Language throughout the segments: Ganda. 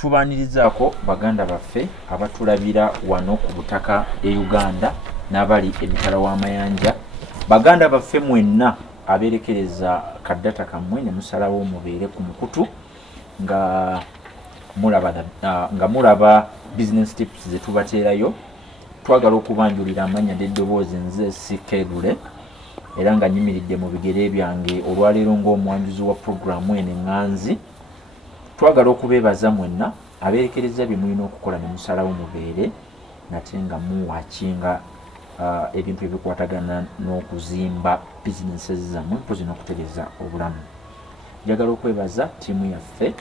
tubanirizaako baganda baffe abatulabira wano ku butaka e Uganda n'abali emitala w'amayanja. Baganda baffe mwenna aberekereza kaddata kammwe ne musalawo mubeere ku mukutu nga mulaba business tips ze tubateerayo. Twagala okubanjulira amanya n'eddoboozi nze Sikegule era nga nyimiridde mu bigere byange olwaleero ng'omwanjuzi wa programu eno eŋŋanzi. Twagala okubeebaza mwenna aberekereza bye mulina okukola ne musalawo mubeere nate nga muwakinga ebintu ebikwatagana n'okuzimba bizinesi zammwe mpozi n'okutereeza obulamu. Njagala okwebaza ttiimu yaffe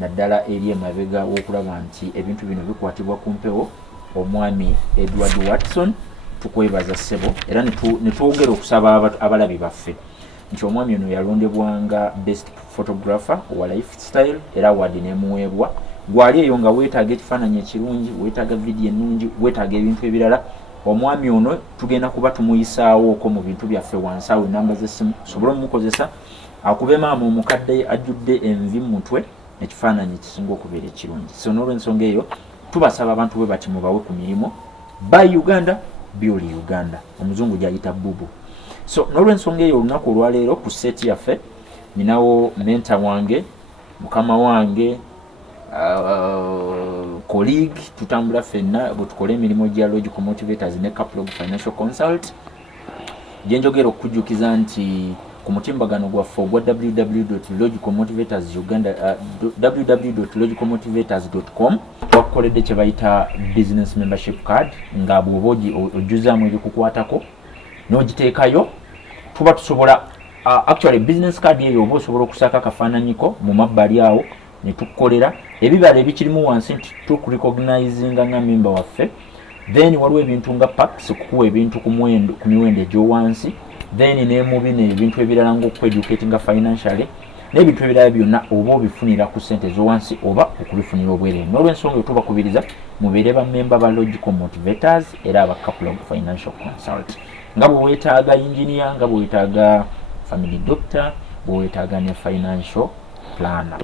naddala eri emabega w'okulaba nti ebintu bino bikwatibwa ku mpewo, omwami Edward Watson. Tukwebaza ssebo era ne twogera okusaba abalabi baffe nti omwami ono yalondebwanga best photographer wa lifestyle era award nemuweebwa. Gwali eyo nga weetaaga ekifaananyi ekirungi, weetaaga vidiyo ennungi, weetaaga ebintu ebirala, omwami ono tugenda kuba tumuyisaawooko mu bintu byaffe wansi awo enamba z'essimu sobole omukozesa akube maama omukadde ajjudde envi mu mutwe ekifaananyi kisinga okubeera ekirungi. So n'olw'ensonga eyo tubasaba abantu bwe bati mubawe ku mirimu. By Uganda byoli Uganda, omuzungu gyayita bubu. So n'olw'ensonga eyo olunaku olwaleero ku seti yaffe ninawo menta wange, mukama wange, colleague, tutambula ffenna bwe tukola emirimu gya Logical Motivators ne Caplog Financial Consult. Gye njogera okujjukiza nti ku mutimbagano gwaffe ogwa www.logicalmotivators.com twakukoledde kye bayita business membership card nga bw'oba ojjuzaamu ebikukwatako n'ogiteekayo tuba tusobola actually business card eyo oba osobola okusaaka akafaananyiko mu mabbali awo ne tukukolera ebibala ebikirimu wansi nti tukurecognizinga nga member waffe. Then waliwo ebintu nga packs okukuwa ebintu ku miwendo egy'owansi, then nemubi nebintu ebirala ng'okweducatinga financially n'ebintu ebirala byonna oba obifunira ku ssente z'owansi oba okubifunira obwereere. N'olw'ensonga eyo tubakubiriza mubeere bammemba ba Logical Motivators era aba Caplog Financial Consult. Nga bwe weetaaga engineer, nga bwe weetaaga family doctor, bwe weetaaga ne financial planner.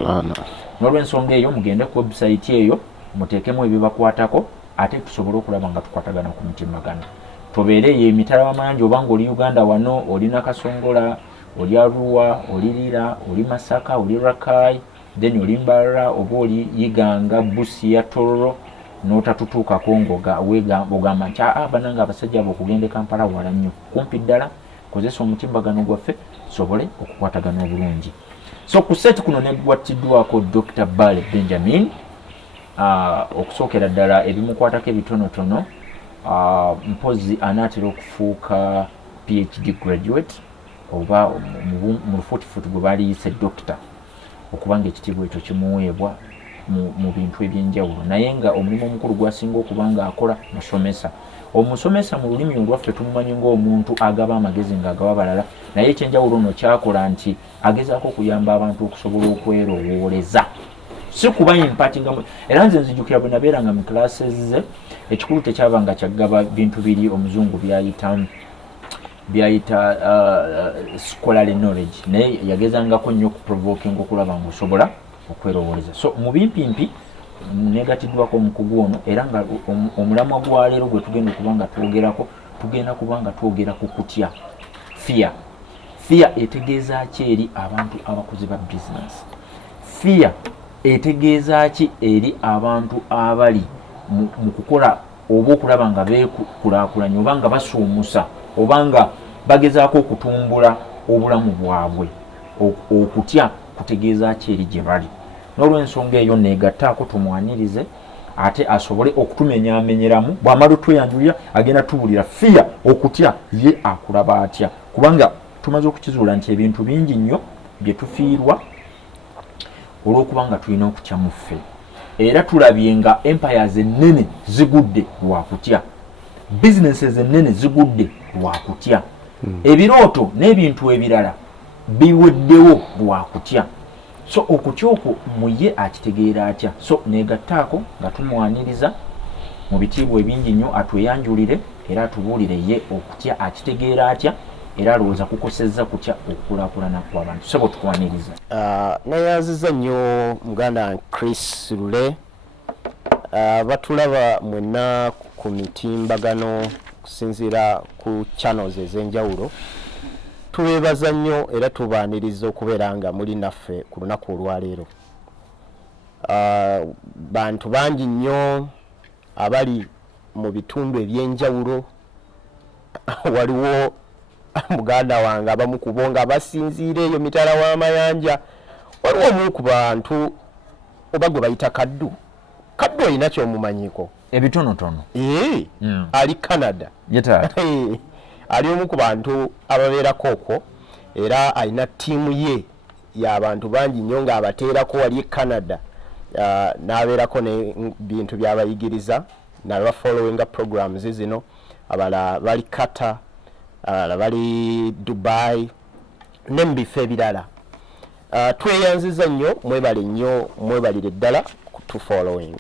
N'olw'ensonga eyo mugende ku website eyo muteekemu ebibakwatako ate tusobole okulaba nga tukwatagana ku mutimbagano. Tobeere ye emitala w'amayanja oba ng'oli Uganda wano, oli Nakasongola, oli Arua, oli Lira, oli Masaka, oli Rakai, then oli Mbarara oba oli Iganga, Busia, Tororo, n'otatutuukako ng'ogamba nti bananga abasajja abo okugenda e Kampala wala nnyo. Kumpi ddala kozesa omutimbagano gwaffe tusobole okukwatagana obulungi. So ku seti kuno negwattiddwako Dr. Bale Benjamin. Okusookera ddala ebimukwatako ebitonotono, mpozi anaatera okufuuka PhD graduate oba mu lufuutifuuti gwe baliyise doctor okubanga ekitiibwa ekyo kimuweebwa mu bintu ebyenjawulo, naye nga omulimu omukulu gwasinga okuba nga akola musomesa. Omusomesa mu lulimi olwaffe tumumanyi ng'omuntu agaba amagezi ng'agawa balala, naye ekyenjawulo nno kyakola nti agezaako okuyamba abantu okusobola okwerowooleza, si kuba impatinga. Era nze nzijukira bwe nabeeranga mu classes ze ekikulu tekyabanga kyaggaba bintu biri omuzungu byayita scholarly knowledge, naye yagezangako nnyo okuprovokinga okulaba ng'osobola okwerowooleza. So mu bimpimpi negatiddwako omukugu ono era nga omulamwa gwa leero gwe tugenda okuba nga twogerako tugenda kuba nga twogera ku kutya. Fear etegeeza ki eri abantu abakozi ba business? Fear etegeeza ki eri abantu abali mu kukola oba okulaba nga beekulaakulanya oba nga basuumusa oba nga bagezaako okutumbula obulamu bwabwe? Okutya kutegeeza ki eri gye bali? N'olw'ensonga eyo neegattaako tumwanirize ate asobole okutumenyaamenyeramu. Bw'amala otweyanjulira agenda tubulira fear, okutya ye akulaba atya, kubanga tumaze okukizuula nti ebintu bingi nnyo bye tufiirwa olw'okuba nga tulina okutya mu ffe. Era tulabye nga empires ennene zigudde lwa kutya, businesses ennene zigudde lwa kutya, ebirooto n'ebintu ebirala biweddewo lwa kutya. So okutya okwo muye akitegeera atya? So neegattaako nga tumwaniriza mu bitiibwa ebingi nnyo atweyanjulire era atubuulire ye okutya akitegeera atya era alowooza kukosezza kutya okukulaakulana kw'abantu. Sebo tukwaniriza. Nayanziza nnyo muganda Chris Lule batulaba mwenna ku mitimbagano kusinziira ku channels ez'enjawulo tubeebaza nnyo era tubaaniriza okubeera nga muli naffe ku lunaku olwaleero. Bantu bangi nnyo abali mu bitundu ebyenjawulo waliwo muganda wange abamu ku bo nga basinziira eyo mitala w'amayanja. Waliwo omu ku bantu oba gwe bayita kaddu olina ky'omumanyiko ebitonotono ali Canada ali omu ku bantu ababeerako okwo era alina ttiimu ye y'abantu bangi nnyo ng'abateerako wali Canada n'abeerako n'ebintu by'abayigiriza n'aba followinga programs zino. Abala bali Qatar, abala bali Dubai ne mu bifo ebirala. Tweyanziza nnyo, mwebalire ddala tu following.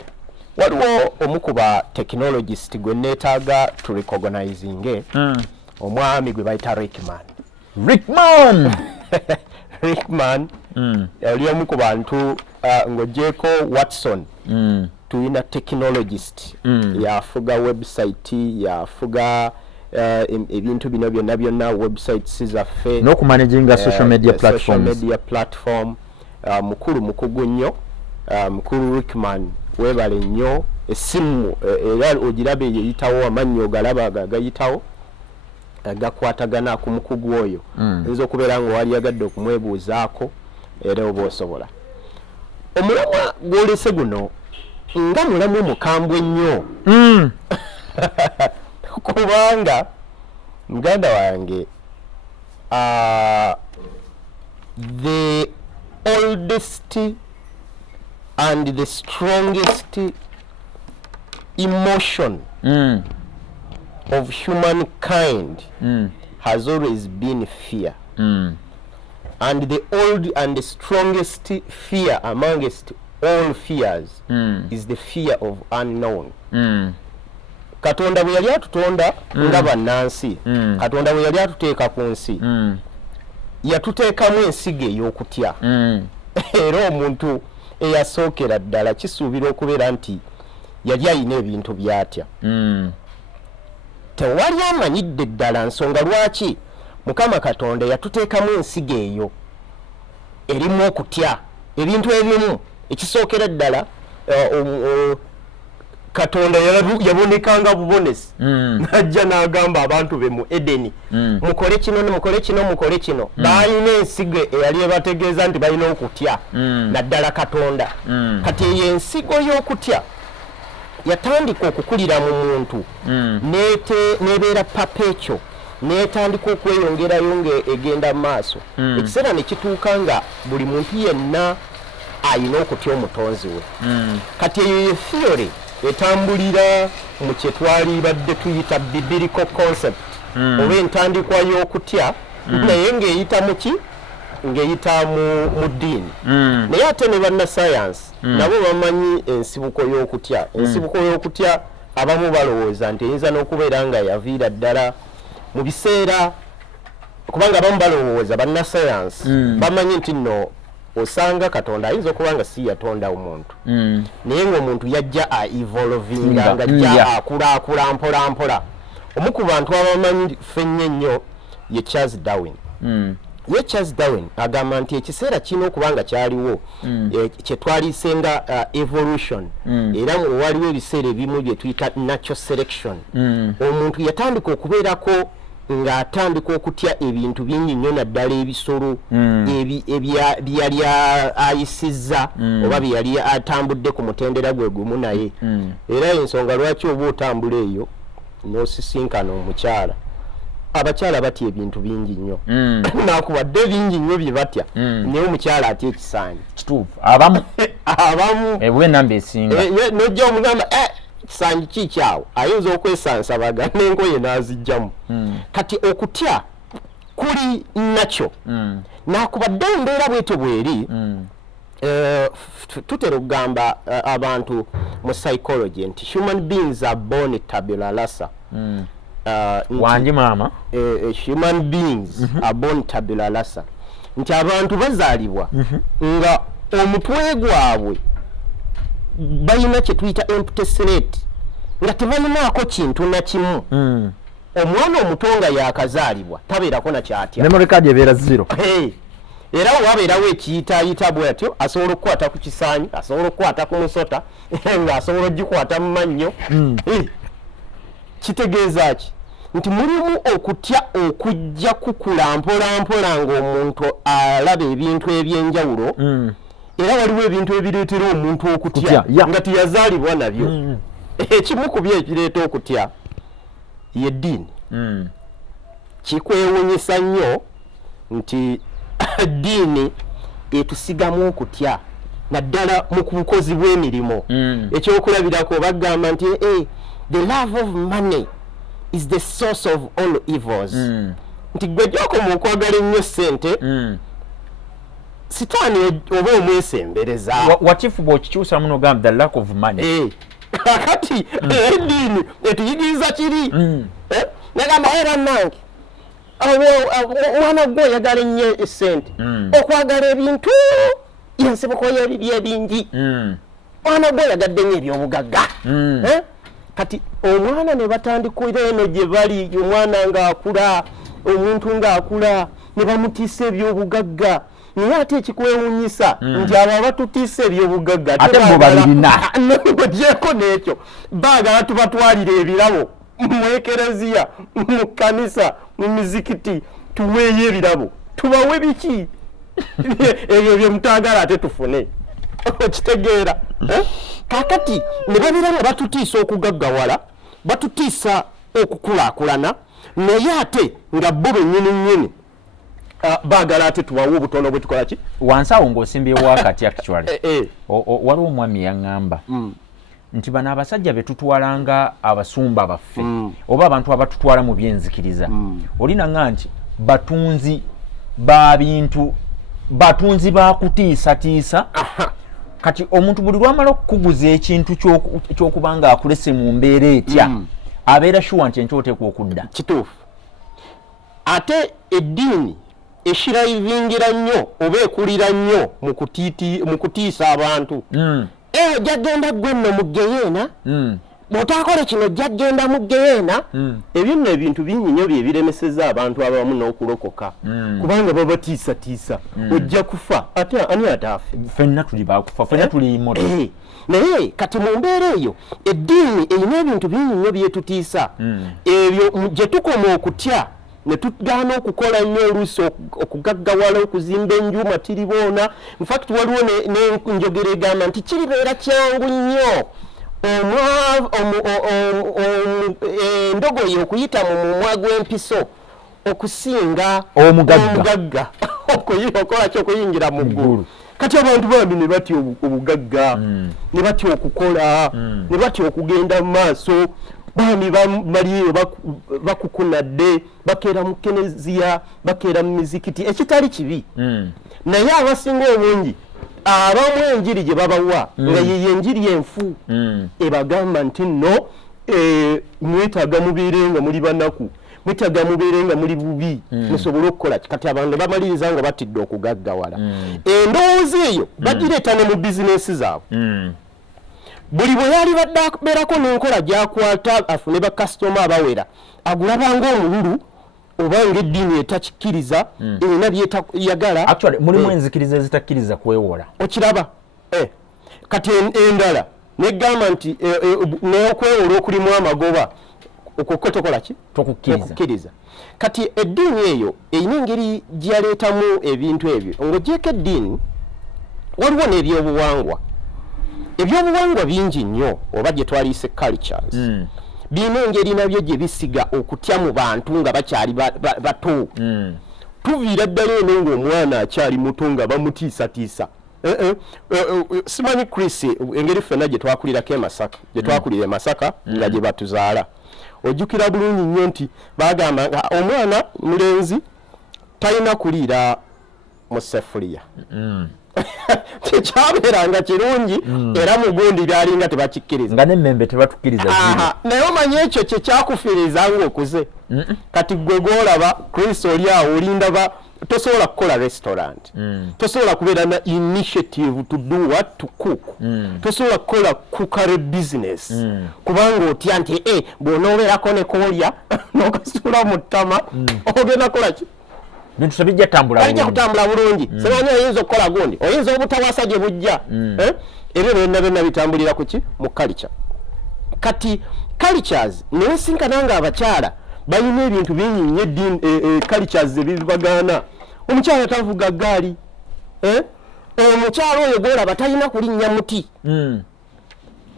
Waliwo omu ku ba technologist gwe neetaaga tu recognizinge omwami gwe bayita Rickman oli omu ku bantu ng'ogyeko Watson tuyina technologist yafuga website yafuga ebintu bino byonna websites zaffe n'okumanaginga social media platform mukulu mukugu nnyo mukulu Rickman webale nnyo essimu era ogirabe yeyitawo amannyo ogalaba gayitawo gakwatagana ku mukugu oyo nzo okubeera nga wali yagadde okumwebuuzaako era oba osobola. Omulamwa gw'olese guno nga mulamu mukambwe nnyo kubanga muganda wange the oldest and the strongest emotion of humankind has always been fear. And the old and the strongest fear amongst all fears is the fear of unknown. Katonda bwe yali atutonda nga bannansi, Katonda bwe yali atuteeka ku nsi, yatuteekamu ensigo ey'okutya. Era omuntu eyasookera ddala kisuubira okubeera nti yali alina ebintu by'atya. Tewali amanyidde ddala nsonga lwaki Mukama Katonda yatuteekamu ensigo eyo erimu okutya ebintu ebimu. Ekisookera ddala Katonda yabonekanga bubonesi najja n'agamba abantu be mu Edeni mukole kino mukole kino mukole kino. Balina ensigo eyali ebategeeza nti balina okutya naddala Katonda. Kati eyo ensigo y'okutya yatandika okukulira mu muntu n'ebeera papa ekyo n'etandika okweyongerayo ng'egenda mu maaso. Ekiseera ne kituuka nga buli muntu yenna ayina okutya omutonzi we. Kati eyo theory etambulira mu kye twali badde tuyita biblical concept oba entandikwa y'okutya naye ng'eyita mu ki ng'eyita mu ddiini. Naye ate ne bannasayansi nabo bamanyi ensibuko y'okutya. Ensibuko y'okutya abamu balowooza nti eyinza n'okubeera nga yaviira ddala mu biseera kubanga abamu balowooza bannasayansi bamanyi nti nno osanga Katonda ayinza okuba nga si yatonda omuntu naye ng'omuntu yajja evolvinga nga ajja akulaakula mpola mpola. Omu ku bantu abamanyi ffennya ennyo ye Charles Darwin. Ye Charles Darwin agamba nti ekiseera kirina okuba nga kyaliwo kye twalisenga evolution era waliwo ebiseera ebimu bye tuyita natural selection. Omuntu yatandika okubeerako ng'atandika okutya ebintu bingi nnyo naddala ebisolo byali ayisizza oba byali atambudde ku mutendera gwe gumu naye. Era ensonga lwaki oba otambula eyo n'osisinkana omukyala, abakyala batya ebintu bingi nnyo nakubadde bingi nnyo bye batya naye omukyala atya ekisaanyi. Kituufu abamu enamba esinga nojja omugamba kisanyi kikyawo ayinza okwesansabaga n'engoye n'azijjamu. Kati okutya kuli nakyo nakubadde embeera bwetyo bweri. Tutera okugamba abantu mu psychology nti human beings are born tabula rasa. Wanji mama human beings are born tabula rasa, nti abantu bazaalibwa nga omutwe gwabwe balina kye tuyita empty slate nga tebalinaako kintu na kimu. Omwana omuto nga yakazaalibwa tabeerako na kyatya. Memory card ebeera 0. Era wabeerawo ekiyitaayita bwatyo, asobola okukwata ku kisaanyi, asobola okukwata ku musota, ng'asobola ogikwata mu mannyo. Kitegeeza ki? Nti mulimu okutya okujja kukula mpola ng'omuntu alaba ebintu eby'enjawulo. Era waliwo ebintu ebireetera omuntu okutya nga teyazaalibwa nabyo. Ekimu ku byo ekireeta okutya y'eddiini. Kikwewuunyisa nnyo nti eddiini etusigamu okutya naddala mu bukozi bw'emirimu. Ekyokulabirako bagamba nti the love of money is the source of all evils. Nti gwe gy'okoma okwagala ennyo ssente, sitaani oba omwesembereza. Watifu bw'okikyusa muno gamba the lack of money. Kakati eddiini etuyigiriza kiri. Nagamba era nange omwana gwe oyagala ennyo essente, okwagala ebintu yensibuko y'ebibi ebingi. Omwana gwe oyagadde nnyo eby'obugagga. Kati omwana ne batandikira eno gye bali, omwana ng'akula, omuntu ng'akula, ne bamutiisa eby'obugagga. Naye ate ekikwewuunyisa nti abo abatutiisa eby'obugagga ate bo babirina. Ogyeko n'ekyo baagala tubatwalira ebirabo mu ekereziya, mu kkanisa, mu mizikiti, tuweeyo ebirabo. Tubawe biki? Ebyo bye mutaagala ate tufune. Okitegeera? Kaakati ne babeera nga batutiisa okugaggawala, batutiisa okukulaakulana, naye ate nga bo bennyini baagala ate tubawe obutono bwe tukola ki? Wansi awo ng'osimbyewo akati actually. Waliwo omwami yaŋŋamba nti bano abasajja be tutwalanga abasumba baffe oba abantu abatutwala mu byenzikiriza, olinaŋŋa nti batunzi ba bintu, batunzi ba kutiisatiisa. Kati omuntu buli lwamala okukuguza ekintu ky'okuba nga akulese mu mbeera etya, abeera shuwa nti enkya oteekwa okudda. Kituufu. Ate eddiini eshirayivingira nnyo oba ekulira nnyo mu kutiisa abantu. Ojja genda gwe nno mu geyeena, bw'otaakole kino ojja genda mu geyeena. Ebyo nno ebintu bingi nnyo bye biremesezza abantu abamu n'okulokoka, kubanga babatiisatiisa. Ojja kufa, ate ani ataafe? Ffenna tuli baakufa, ffenna tuli imoto. Naye kati mu mbeera eyo eddiini erina ebintu bingi nnyo byetutiisa. Ebyo gye tukoma okutya ne tugaana okukola nnyo oluusi okugaggawala, okuzimba enjuma tiriboona. In fact waliwo n'enjogera egamba nti kiribeera kyangu nnyo endogoyi okuyita mu mumwa gw'empiso okusinga omugagga okola ki okuyingira mu ggulu. Kati abantu bambi ne batya obugagga, ne batya okukola, ne batya okugenda mu maaso. Bami bamaliyo bakukunadde, bakeera mu keneziya, bakeera mu mizikiti, ekitali kibi. Naye abasinga obungi abamu enjiri gye babawa nga ye enjiri enfu, ebagamba nti nno mwetaaga mubeere nga muli banaku, mwetaaga mubeere nga muli bubi, musobole okukola kati abantu bamaliriza nga batidde okugaggawala. Endowooza eyo bagireeta ne mu bizinesi zaabwe. Buli bwe yali badde abeerako n'enkola gy'akwata afune bakasitoma abawera, agulabanga omululu oba ng'eddiini etakikkiriza, erina byetayagala. Actually mulimu enzikiriza ezitakkiriza kwewola. Okiraba? Kati endala negamba nti n'okwewola okulimu amagoba okwo tokola ki? Tokukkiriza. Kati eddiini eyo erina engeri gy'aleetamu ebintu ebyo. Ng'ogyeko eddiini waliwo n'ebyobuwangwa. Ebyobuwangwa bingi nnyo oba gye twaliise cultures. Birina engeri nabyo gye bisiga okutya mu bantu nga bakyali bato. Tuviira ddala eno ng'omwana akyali muto nga bamutiisatiisa. Simanyi Chris engeri ffenna gye twakulirako e Masaka, gye twakulira e Masaka nga gye batuzaala. Ojjukira bulungi nnyo nti baagamba nga omwana mulenzi talina kuliira mu seffuliya. Tekyabeeranga kirungi era mugundi byalinga tebakikkiriza. Nga n'emmembe tebatukkiriza ziri. Naye omanyi ekyo kye kyakufiiriza ng'okuze. Kati gwe gw'olaba Kristo oli awo olindaba tosobola kukola restaurant tosobola kubeera na initiative to do what to cook tosobola kukola cookery business kubanga otya nti bw'onoobeerako ne koolya n'okasuula mu ttama ogenda kukola ki bintu tebijja kutambula bulungi semanyi oyinza okukola gundi oyinza obutawasa gye bujja ebyo byonna bitambulira ku ki mu culture kati cultures newesinkana nga abakyala balina ebintu binyinnye cultures ebibagaana omukyala tavuga gaali omukyala oyo gwolaba talina kulinnya muti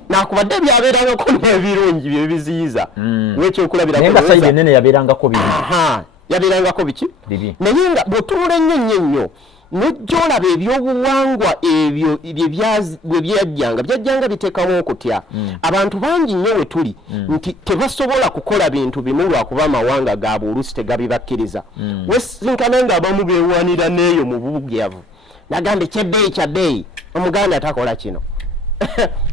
nakubadde byabeerangako n'ebirungi byebiziyiza wekyokulabirayenga sayidi enene yabeerangako bibi yabeerangako biki naye nga bw'otunula ennyo nojjolaba ebyobuwangwa ebyo bwe byajjanga biteekamu okutya abantu bangi nnyo we tuli nti tebasobola kukola bintu bimu lwakuba amawanga gaabwe oluusi tegabibakkiriza wesinkana ng'abamu beewanira n'eyo mu bubugyavu nagamba ekyebbeeyi omuganda takola kino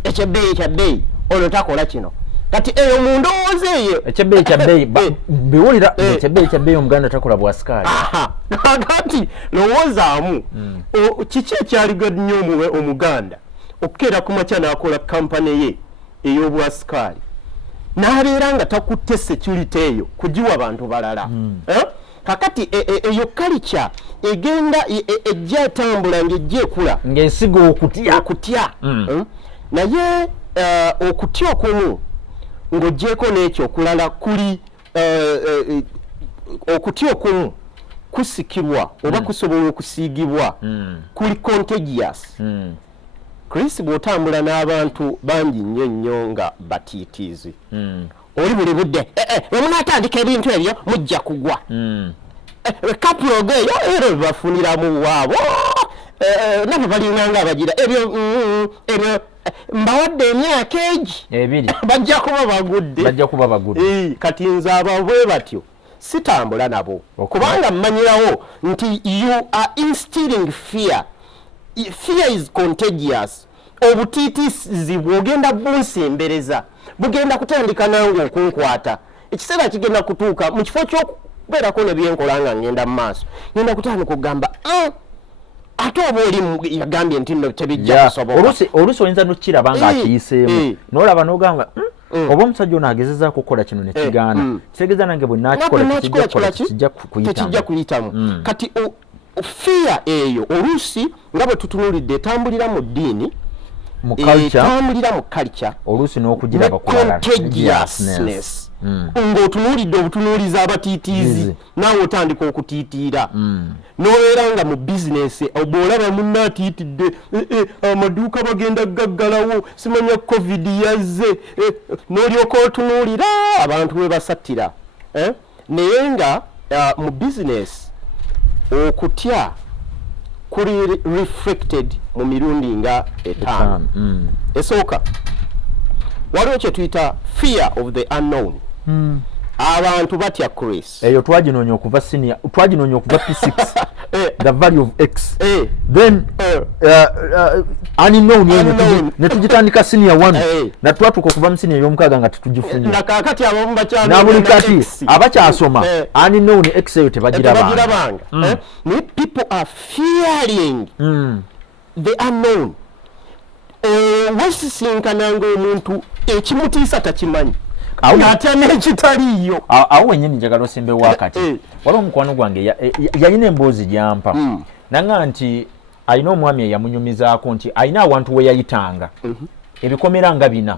ekyebbeeyi ono takola kino kati eyo mu ndowooza eyo ekyebbeeyi biwulira ekyebbeeyi omuganda takola bwasikaali kati lowoozaamu kiki ekyaligadde nnyo omuganda okukeera ku makya n'akola kampani ye ey'obwasikaali n'abeera nga takutte security eyo kugiwa abantu balala kakati eyo kalica egenda ejja etambula ng'ejja ekula ng'ensiga okutya naye okutya okumu ng'oggyeko n'ekyo okulala kuli okutya okumu kusikirwa oba kusobola okusiigibwa kuli contagious Chris bw'otambula n'abantu bangi nnyo nga batiitiizi oli buli budde wemunaatandika ebintu ebyo mujja kugwa kapulogo eyo era bebafuniramu waabo nabo balinganga abagira ebyo mbawadde emyaka egi bajja kuba bagudde kati nze abo bwe batyo sitambula nabo kubanga mmanyirawo nti you are instilling fear is contagious obutiitiizi bw'ogenda bunsembereza bugenda kutandika nange okunkwata ekiseera kigenda kutuuka mu kifo ky'okubeerako ne byenkola nga ngenda mu maaso ngenda kutandika okugamba ate oba oli yagambye nti nno tebijja kusoboka oluusi oyinza nokukiraba nga akiyiseemu n'olaba n'ogamba oba omusajja ono agezezaako okukola kino ne kigaana kitegeeza nange bwe naakikola tekijja kuyitamu kati fear eyo oluusi nga bwe tutunuulidde etambulira mu ddiini etambulira mu culture oluusi n'okugiraba contagiousness ng'otunuulidde obutunuulizi abatiitiizi naawe otandika okutiitiira n'obeera nga mu bizinesi bw'olaba munna atiitidde amaduuka bagenda gaggalawo simanya covid yazze n'olyoka otunuulira abantu we basattira naye nga mu bizinesi okutya kuli reflected mu mirundi nga 5 esooka waliwo kye tuyita fear of the unknown abantu batya Chris eyo twaginoonya okuva P6 the value of x then unknown ne tugitandika senior 1 na twatuka okuva mu senior y'omukaaga nga tetugifunye nakakati abamu bakyali na buli kati abakyasoma unknown x eyo tebagirabanga ne people are fearing the unknown wesisinkananga omuntu ekimutiisa takimanyi atya n'ekitaliiyo awo wenyini njagala osembewo wakati waliwo omukwano gwange yalina emboozi gyampa nanga nti alina omwami eyamunyumizaako nti alina awantu we yayitanga ebikomera nga 4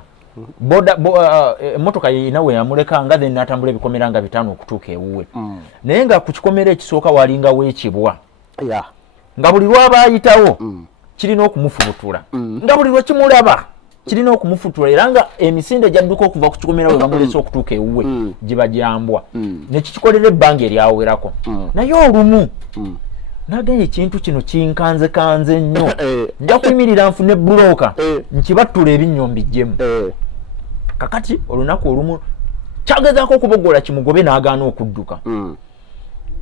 emmotoka yina we yamulekanga then n'atambula ebikomera nga 5 okutuuka ewuwe naye nga ku kikomera ekisooka walingawo ekibwa nga buli lwaba ayitawo kirina okumufubutula nga buli lwe kimulaba kirina okumufutula era nga emisinde gyadduka okuva ku kikomera we bamulese okutuuka ewuwe giba gyambwa nekikikolera ebbanga eryawerako naye olumu nagenda ekintu kino kinkanzekanze nnyo nja kuyimirira nfune bulooka nkibattula ebinnyo mbijjemu kakati olunaku olumu kyagezaako okubogola kimugobe n'agaana okudduka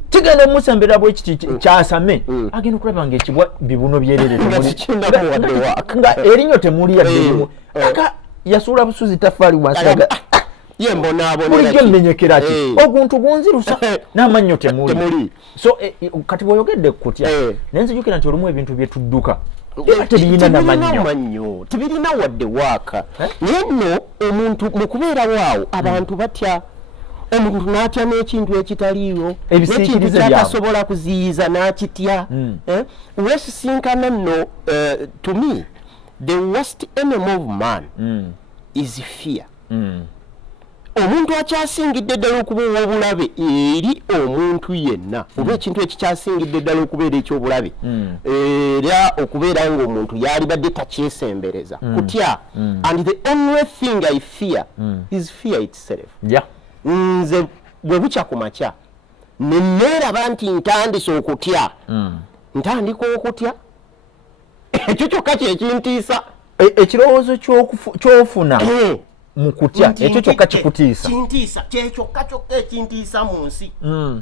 kigenda omusembera bwe kiti kyasame agenda okulaba ng'ekibwa bibuno byerere nga erinyo temuli yadde aka yasuula busuzi tafaali wansi ye mbonabonera bulijjo mmenyekera ki oguntu gunzirusa n'amannyo temuli so kati bw'oyogedde kutya nenzijukira nti olumu ebintu bye tudduka tebirina namannyo tebirina wadde waaka naye nno omuntu mu kubeera waawo abantu batya omuntu n'atya n'ekintu ekitaliiwo n'ekintu kyatasobola kuziyiza n'akitya weesisinkana nno to me the worst enemy of man is fear. Omuntu akyasingidde ddala okubeera obulabe eri omuntu yenna oba ekintu ekikyasingidde ddala okubeera ekyobulabe era okubeera ng'omuntu yali badde takyesembereza kutya and the only thing I fear is fear itself. Nze bwe bukya ku makya ne neeraba nti ntandise okutya ntandika okutya ekyo kyokka kyekintiisa ekirowoozo ky'ofuna mu kutya ekyo kyokka kikutiisa kyokka ekintiisa mu nsi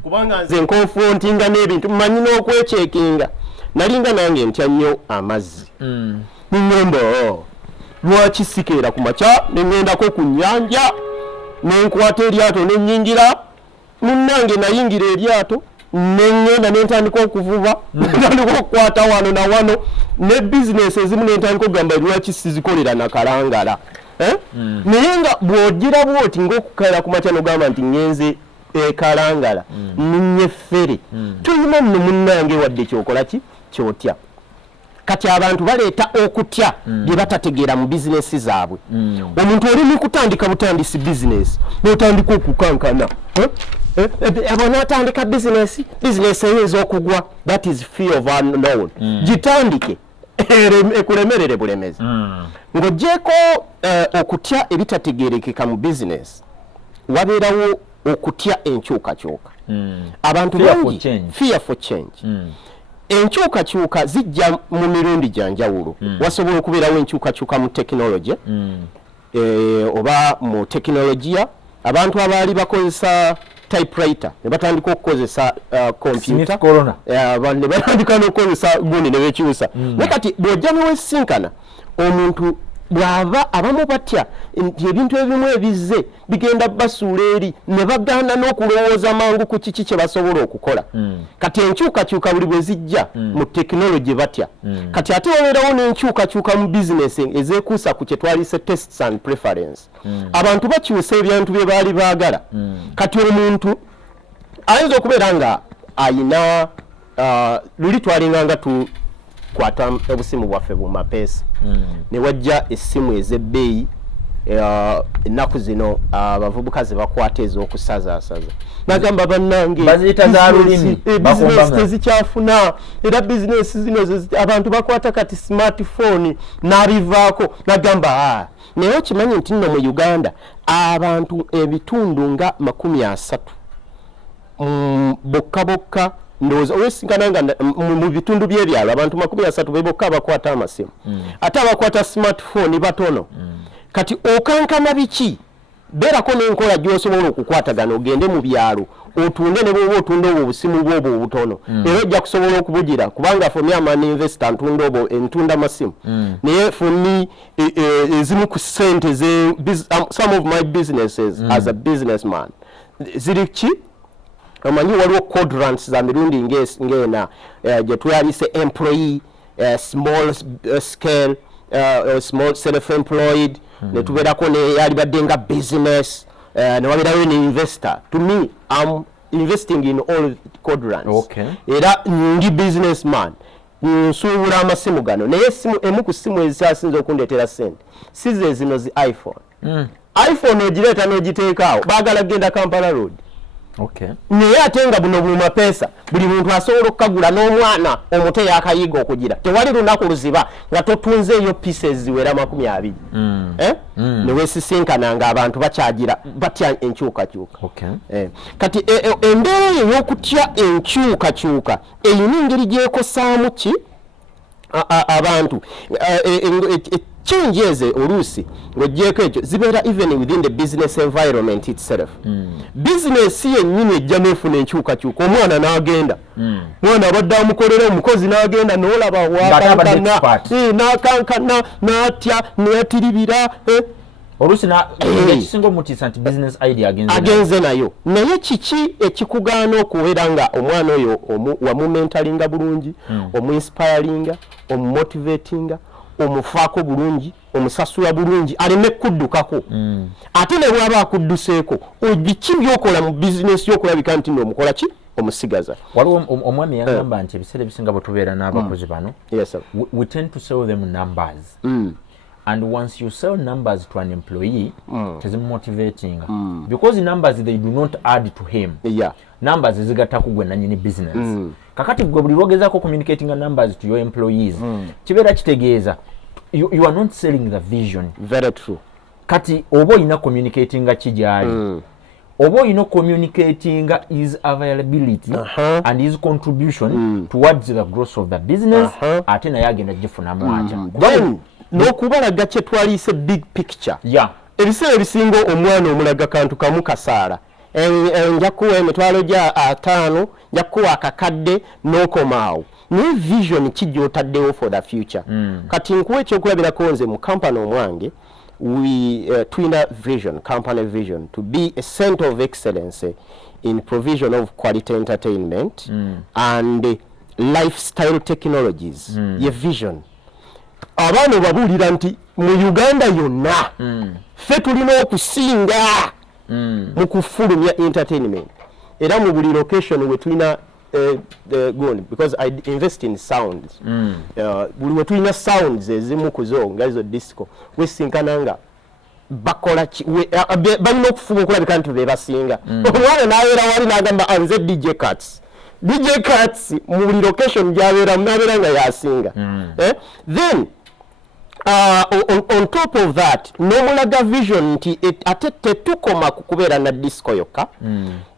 kubanga nze nkonfrontinga n'ebintu mmanyi n'okwecekinga nalinga nange ntya nnyo amazzi ningamba lwaki sikeera ku makya neŋŋendako ku nnyanja nenkwata eryato nenyingira munnange nayingira eryato neŋŋenda nentandika okuvuba nentandika okukwata wano na wano ne bizinesi ezimu nentandika okugamba lwaki sizikolera nakalangala naye nga bw'ogira bwoti ng'okukaira ku makya nogamba nti ngenze ekalangala ninye ffere tulina nno munnange wadde kyokola ki kyotya kati abantu baleeta okutya bye batategeera mu bizinesi zaabwe omuntu oli mu kutandika butandisi bizinesi n'otandika okukankana abo n'atandika bizinesi eyinza okugwa that is fear of unknown gitandike ekulemerere bulemezi ng'oggyeko okutya ebitategeerekeka mu bizinesi wabeerawo okutya enkyukakyuka abantu bangi fear for change enkyukakyuka zijja mu mirundi gya njawulo wasobola okubeerawo enkyukakyuka mu tekinologi oba mu tekinologiya abantu abaali bakozesa typewriter ne batandika okukozesa computer ne batandika n'okukozesa gundi ne bekyusa naye kati bw'ojja newesinkana omuntu bw'aba abamu batya nti ebintu ebimu ebizze bigenda basuula eri ne bagaana n'okulowooza mangu ku kiki kye basobola okukola kati enkyukakyuka buli bwe zijja mu tekinologi batya kati ate wabeerawo n'enkyukakyuka mu bizinesi ezeekuusa ku kye twalise tastes and preference abantu bakyusa ebintu bye baali baagala kati omuntu ayinza okubeera nga ayina luli twalinganga tukwata obusimu bwaffe bumapeesa ne wajja essimu ez'ebbeeyi ennaku zino abavubuka ze bakwata ez'okusazaasaza nagamba bannange baziyita za lulimi bizinesi tezikyafuna era bizinesi zino abantu bakwata kati smartphone n'abivaako nagamba naye okimanyi nti nno mu Uganda abantu ebitundu nga 30 bokka ndowooza owesinkana nga mu bitundu by'ebyalo abantu 30 be bokka abakwata amasimu ate abakwata smartphone batono kati okankana biki beerako n'enkola gy'osobola okukwatagana ogende mu byalo otunde ne bw'oba otunda obwo obusimu bw'obwo obutono era ojja kusobola okubugira kubanga foni amani investor ntunda amasimu naye foni ezimu ku ssente some of my businesses as a businessman ziri ki amanyi waliwo quadrants za mirundi ng'ena gye twalise employee small scale small self-employed ne tubeerako neyali badde nga business ne wabeerayo ne investor. To me, I'm investing in all quadrants. Era ndi businessman nsuubula amasimu gano naye emu ku simu ezikyasinza okundeetera ssente size zino zi iphone ogireeta n'ogiteekaawo baagala kugenda Kampala road naye ate nga buno bumapeesa buli muntu asobola okukagula n'omwana omuto yakayiga okugira tewali lunaku luziba nga totunzeeyo pieces ziwera 20 ne weesisinkana nga abantu bakyagira batya enkyukakyuka kati embeera eyo ey'okutya enkyukakyuka eyina engeri gyekosaamu ki abantu changes oluusi ng'oggyeko ekyo zibeera even within the business environment itself. Business yennyini ejja n'efuna enkyukakyuka omwana n'agenda mwana abadde amukolera omukozi n'agenda n'olaba wakankana n'akankana n'atya neyatiribira olusi na ekisinga omutiisa nti business idea agenze nayo naye kiki ekikugaana okubeera nga omwana oyo wamumentalinga bulungi omuinspiringa omumotivatinga omufaako bulungi omusasula bulungi aleme kuddukako ate ne bwaba akudduseeko biki byokola mu bizinesi yokulabika nti nomukola ki omusigaza waliwo omwami yagamba nti ebiseera ebisinga bwe tubeera n'abakozi bano yes, we tend to sell them numbers and once you sell numbers to an employee tezimumotivating because numbers they do not add to him numbers zigatta kugwe nanyini business kakati gwe buli lwogezaako communicating numbers to your employees kibeera kitegeeza you are not selling the vision. Very true. Kati obo ina communicating kijali obo ino communicating his availability and his contribution towards the growth of the business ate naye agenda gifuna mwacha then n'okubalaga kye twaliise big picture ebiseera ebisinga omwana omulaga kantu kamu kasaala njakuwa emitwalo gya 5 njakuwa akakadde n'okomaawo naye vision kijotaddewo for the future kati nkuwa ekyokulabirako nze mu kampani omwange tulina vision, company vision to be a center of excellence in provision of quality entertainment and lifestyle technologies ye vision abaana babuulira nti mu Uganda yonna ffe tulina okusinga mu kufulumya entertainment era mu buli location we tulina because I invest in sounds buli we tulina sounds ezimu kuzo nga izo disco wesinkana nga bakola balina okufuba okulabika nti be basinga omwana n'abeera wali n'agamba anze DJ Cuts mu buli location gy'abeera n'abeera nga yasinga then on top of that n'omulaga vision nti ate tetukoma kukubeera na disco yokka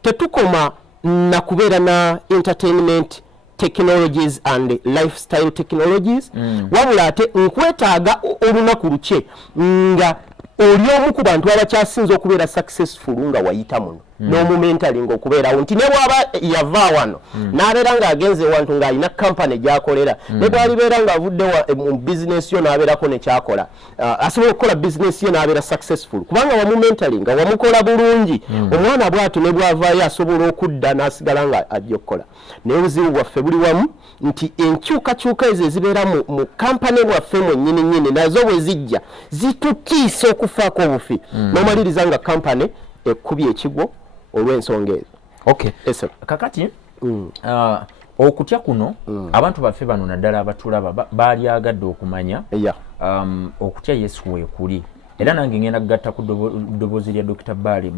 tetukoma na kubeera na entertainment technologies and lifestyle technologies wabula ate nkwetaaga olunaku luke nga oli omu ku bantu abakyasinze okubeera successful nga wayita muno n'omumentaling okubeerawo nti ne bwaba yava wano n'abeera ng'agenze wantu ng'alina kampani gy'akolera ne bwalibeera ng'avudde mu bizinesi yo n'abeerako ne kyakola asobola okukola bizinesi ye n'abeera successful kubanga wamumentalinga wamukola bulungi omwana bw'atyo ne bw'avaayo asobola okudda n'asigala nga ajja okukola naye obuzibu bwaffe buli wamu nti enkyukakyuka ezo ezibeera mu kampani bwaffe mwennyini nazo bwe zijja zitukiisa okufaako obufi n'omaliriza nga kampani ekkubye ekigwo olw'ensonga ezo kakati okutya kuno abantu baffe bano naddala abatulaba balyagadde okumanya okutya Yesu weekuli era nange ngenda kugatta ku ddoboozi lya Dr. Bali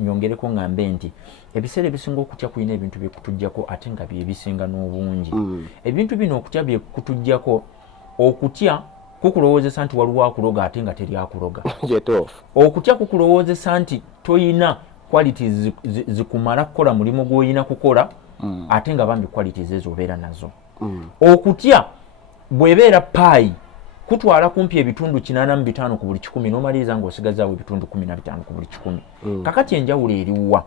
nyongereko ngambe nti ebiseera ebisinga okutya kulina ebintu byekutujjako ate nga byebisinga n'obungi ebintu bino okutya byekutujjako okutya kukulowoozesa nti waliwo akuloga ate nga teri akuloga okutya kukulowoozesa nti toyina qualities zikumala kukola mulimu gw'oyina kukola ate nga bambi qualities ezo obeera nazo okutya bw'ebeera paayi kutwala kumpi ebitundu 85 ku buli 100 n'omaliriza ng'osigazaawo ebitundu 15 ku buli 100 kakati enjawulo eriwa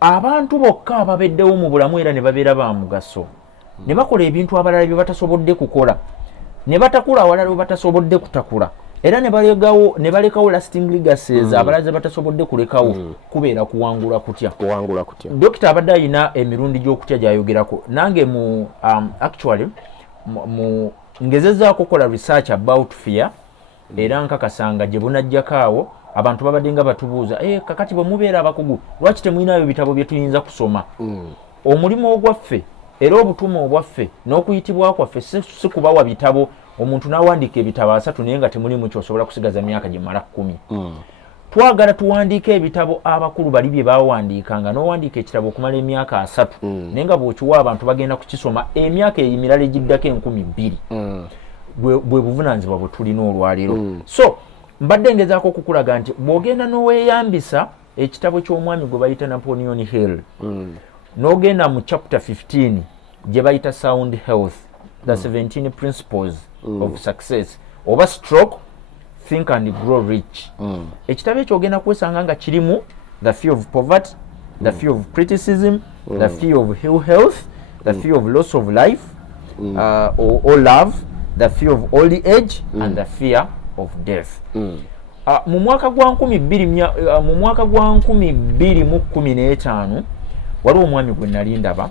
abantu bokka ababeddewo mu bulamu era ne babeera ba mugaso ne bakola ebintu abalala bye batasobodde kukola ne batakula awalala bwe batasobodde kutakula era ne balekawo lasting legacies abalala ze batasobodde kulekawo kubeera kuwangula kutya dokita abadde alina emirundi gy'okutya gy'ayogerako nange mu actually mu ngezezaako kola research about fear era nkakasanga gye bunajjako awo abantu babadde nga batubuuza kakati bwe mubeera abakugu lwaki temulinayo bitabo bye tuyinza kusoma omulimu ogwaffe era obutume obwaffe n'okuyitibwa kwaffe si kubawa bitabo omuntu n'awandiika ebitabo 3 naye nga temulimu kyosobola kusigaza myaka gimala 10 twagala tuwandiika ebitabo abakulu bali bye bawandiikanga n'owandiika ekitabo okumala emyaka 3 naye nga bw'okiwa abantu bagenda kukisoma emyaka emirala egiddako 20,000 bwe buvunaanyizibwa bwe tulina olwaleero so mbadde ngezaako okukulaga nti bw'ogenda n'oweeyambisa ekitabo ky'omwami gwe bayita Napoleon Hill n'ogenda mu chapter 15 gye bayita sound health the 17 principles of success oba stroke think and grow rich ekitabo ekyo ogenda kwesanga nga kirimu the fear of poverty the fear of criticism the fear of ill health the fear of loss of life or love the fear of old age and the fear of death mu mwaka gwa 2015 waliwo omwami gwe nali ndaba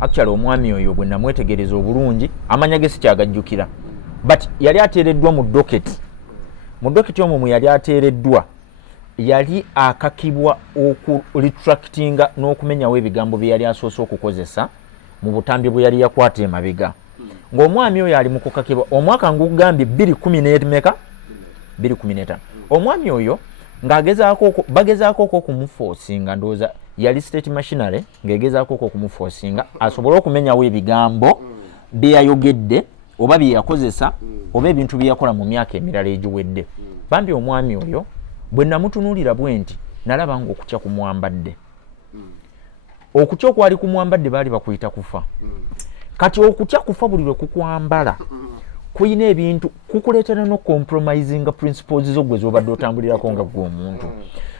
actually omwami oyo bwe namwetegereza obulungi amanya ge sikyagajjukira but yali ateereddwa mu doketi omwo mwe yali ateereddwa yali akakibwa okuretractinga n'okumenyawo ebigambo bye yali asoose okukozesa mu butambi bwe yali yakwata emabega ng'omwami oyo ali mu kukakibwa omwaka ngugambye 2015 omwami oyo bagezaako okumuforcinga ndowooza yali state machinery ng'egezaako okumuforcinga asobole okumenyawo ebigambo bye yayogedde oba bye yakozesa oba ebintu bye yakola mu myaka emirala egiwedde bambi omwami oyo bwe namutunuulira bwe nti nalaba ng'okutya kumwambadde okutya okwali kumwambadde baali bakuyita kufa kati okutya kufa buli lwe kukwambala kuyina ebintu kukuleetera no compromisinga principles zo gwe z'obadde otambulirako nga gwe omuntu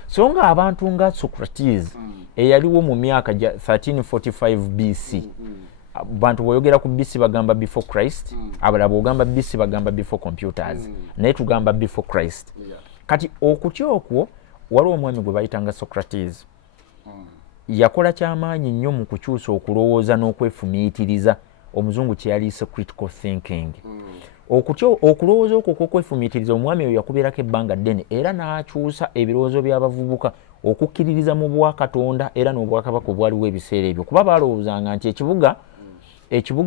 so nga abantu nga Socrates eyaliwo mu myaka 1345 BC bantu boyogera ku BC bagamba before Christ abalala bogamba BC bagamba before computers naye tugamba before Christ kati okutya okwo waliwo omwami gwe bayitanga Socrates yakola kyamaanyi nnyo mu kukyusa okulowooza n'okwefumiitiriza omuzungu kyeyaliise critical thinking okutya okulowooza okwo kw'okwefumiitiriza omwami oyo yakubeerako ebbanga ddene era n'akyusa ebirowoozo by'abavubuka okukkiririza mu bwakatonda era n'obwakabaka obwaliwo ebiseera ebyo kuba baalowoozanga nti ekibuga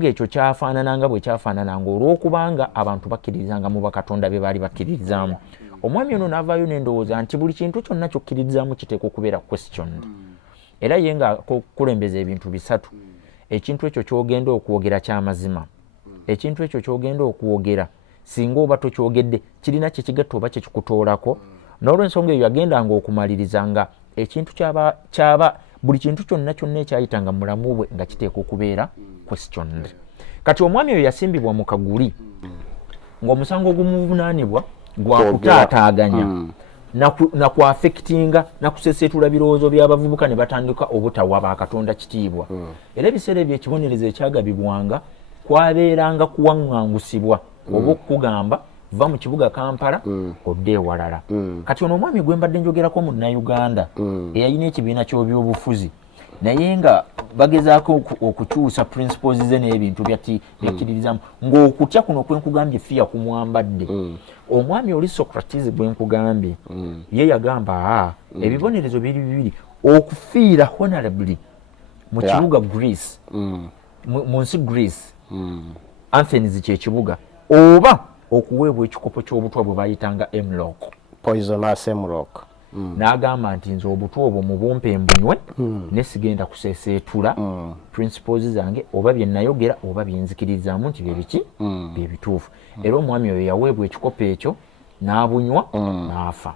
ekyo kyafaanananga bwe kyafaanananga olw'okubanga abantu bakkirizanga mu bakatonda be baali bakkiririzaamu omwami ono n'avaayo n'endowooza nti buli kintu kyonna kyokkirizaamu kiteekwa okubeera questioned era ye nga kulembeza ebintu bisatu ekintu ekyo kyogenda okwogera ky'amazima ekintu ekyo kyogenda okwogera singa oba tokyogedde kirina kyekigatta oba kyekikutoolako n'olw'ensonga eyo yagendanga okumalirizanga ekintu kyaba buli kintu kyonna ekyayitanga mu mulamu bwe nga kiteekwa okubeera questioned kati omwami oyo yasimbibwa mu kaguli ng'omusango ogumuvunaanibwa gwakutaataaganya nakuafectinga nakusesetula birowoozo by'abavubuka ne batandika obutawa bakatonda kitiibwa era ebiseera ebyo ekibonerezo ekyagabibwanga kwabeeranga kuwaŋŋangusibwa oba okugamba va mu kibuga Kampala odde ewalala kati ono omwami gwe mbadde njogerako mu Uganda eyalina ekibiina ky'ebyobufuzi naye nga bagezaako okukyusa principles ze n'ebintu byakkiririzamu ng'okutya kuno kwenkugambye fiya kumwambadde omwami oli Socrates gwe nkugambye ye yagamba ebibonerezo bibiri okufiira honorably mu kibuga Greece mu nsi Greece Athens kyekibuga oba okuweebwa ekikopo ky'obutwa bwe bayitanga Emlock poisonous Emlock n'agamba nti nze obutwa obwo mu bumpe mbunywe ne sigenda kuseeseetula principles zange oba bye nayogera oba bye nzikiririzaamu nti bye biki bye bituufu era omwami oyo yaweebwa ekikopo ekyo n'abunywa n'afa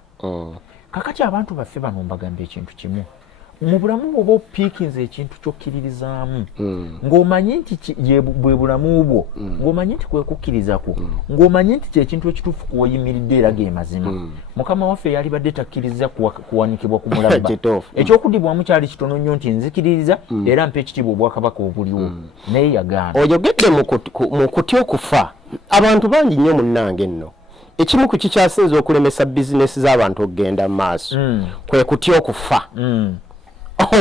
kakati abantu baffe bano mbagamba ekintu kimu mu bulamu bwoba opiikinze ekintu ky'okkiririzaamu ng'omanyi nti bwe bulamu bwo ng'omanyi nti kwekukkirizako ng'omanyi nti kyekintu ekituufu kuwoyimiridde era ge mazima mukama waffe yali badde takkiriza kuwanikibwa ku mulaba ekyokudibwamu kyali kitono nnyo nti nzikiririza era mpa ekitiibwa obwakabaka obuliwo naye yagamba oyogedde mu kutya okufa abantu bangi nnyo munnange nno ekimu ku kikyasinze okulemesa bizinesi z'abantu okugenda mu maaso kwe kutya okufa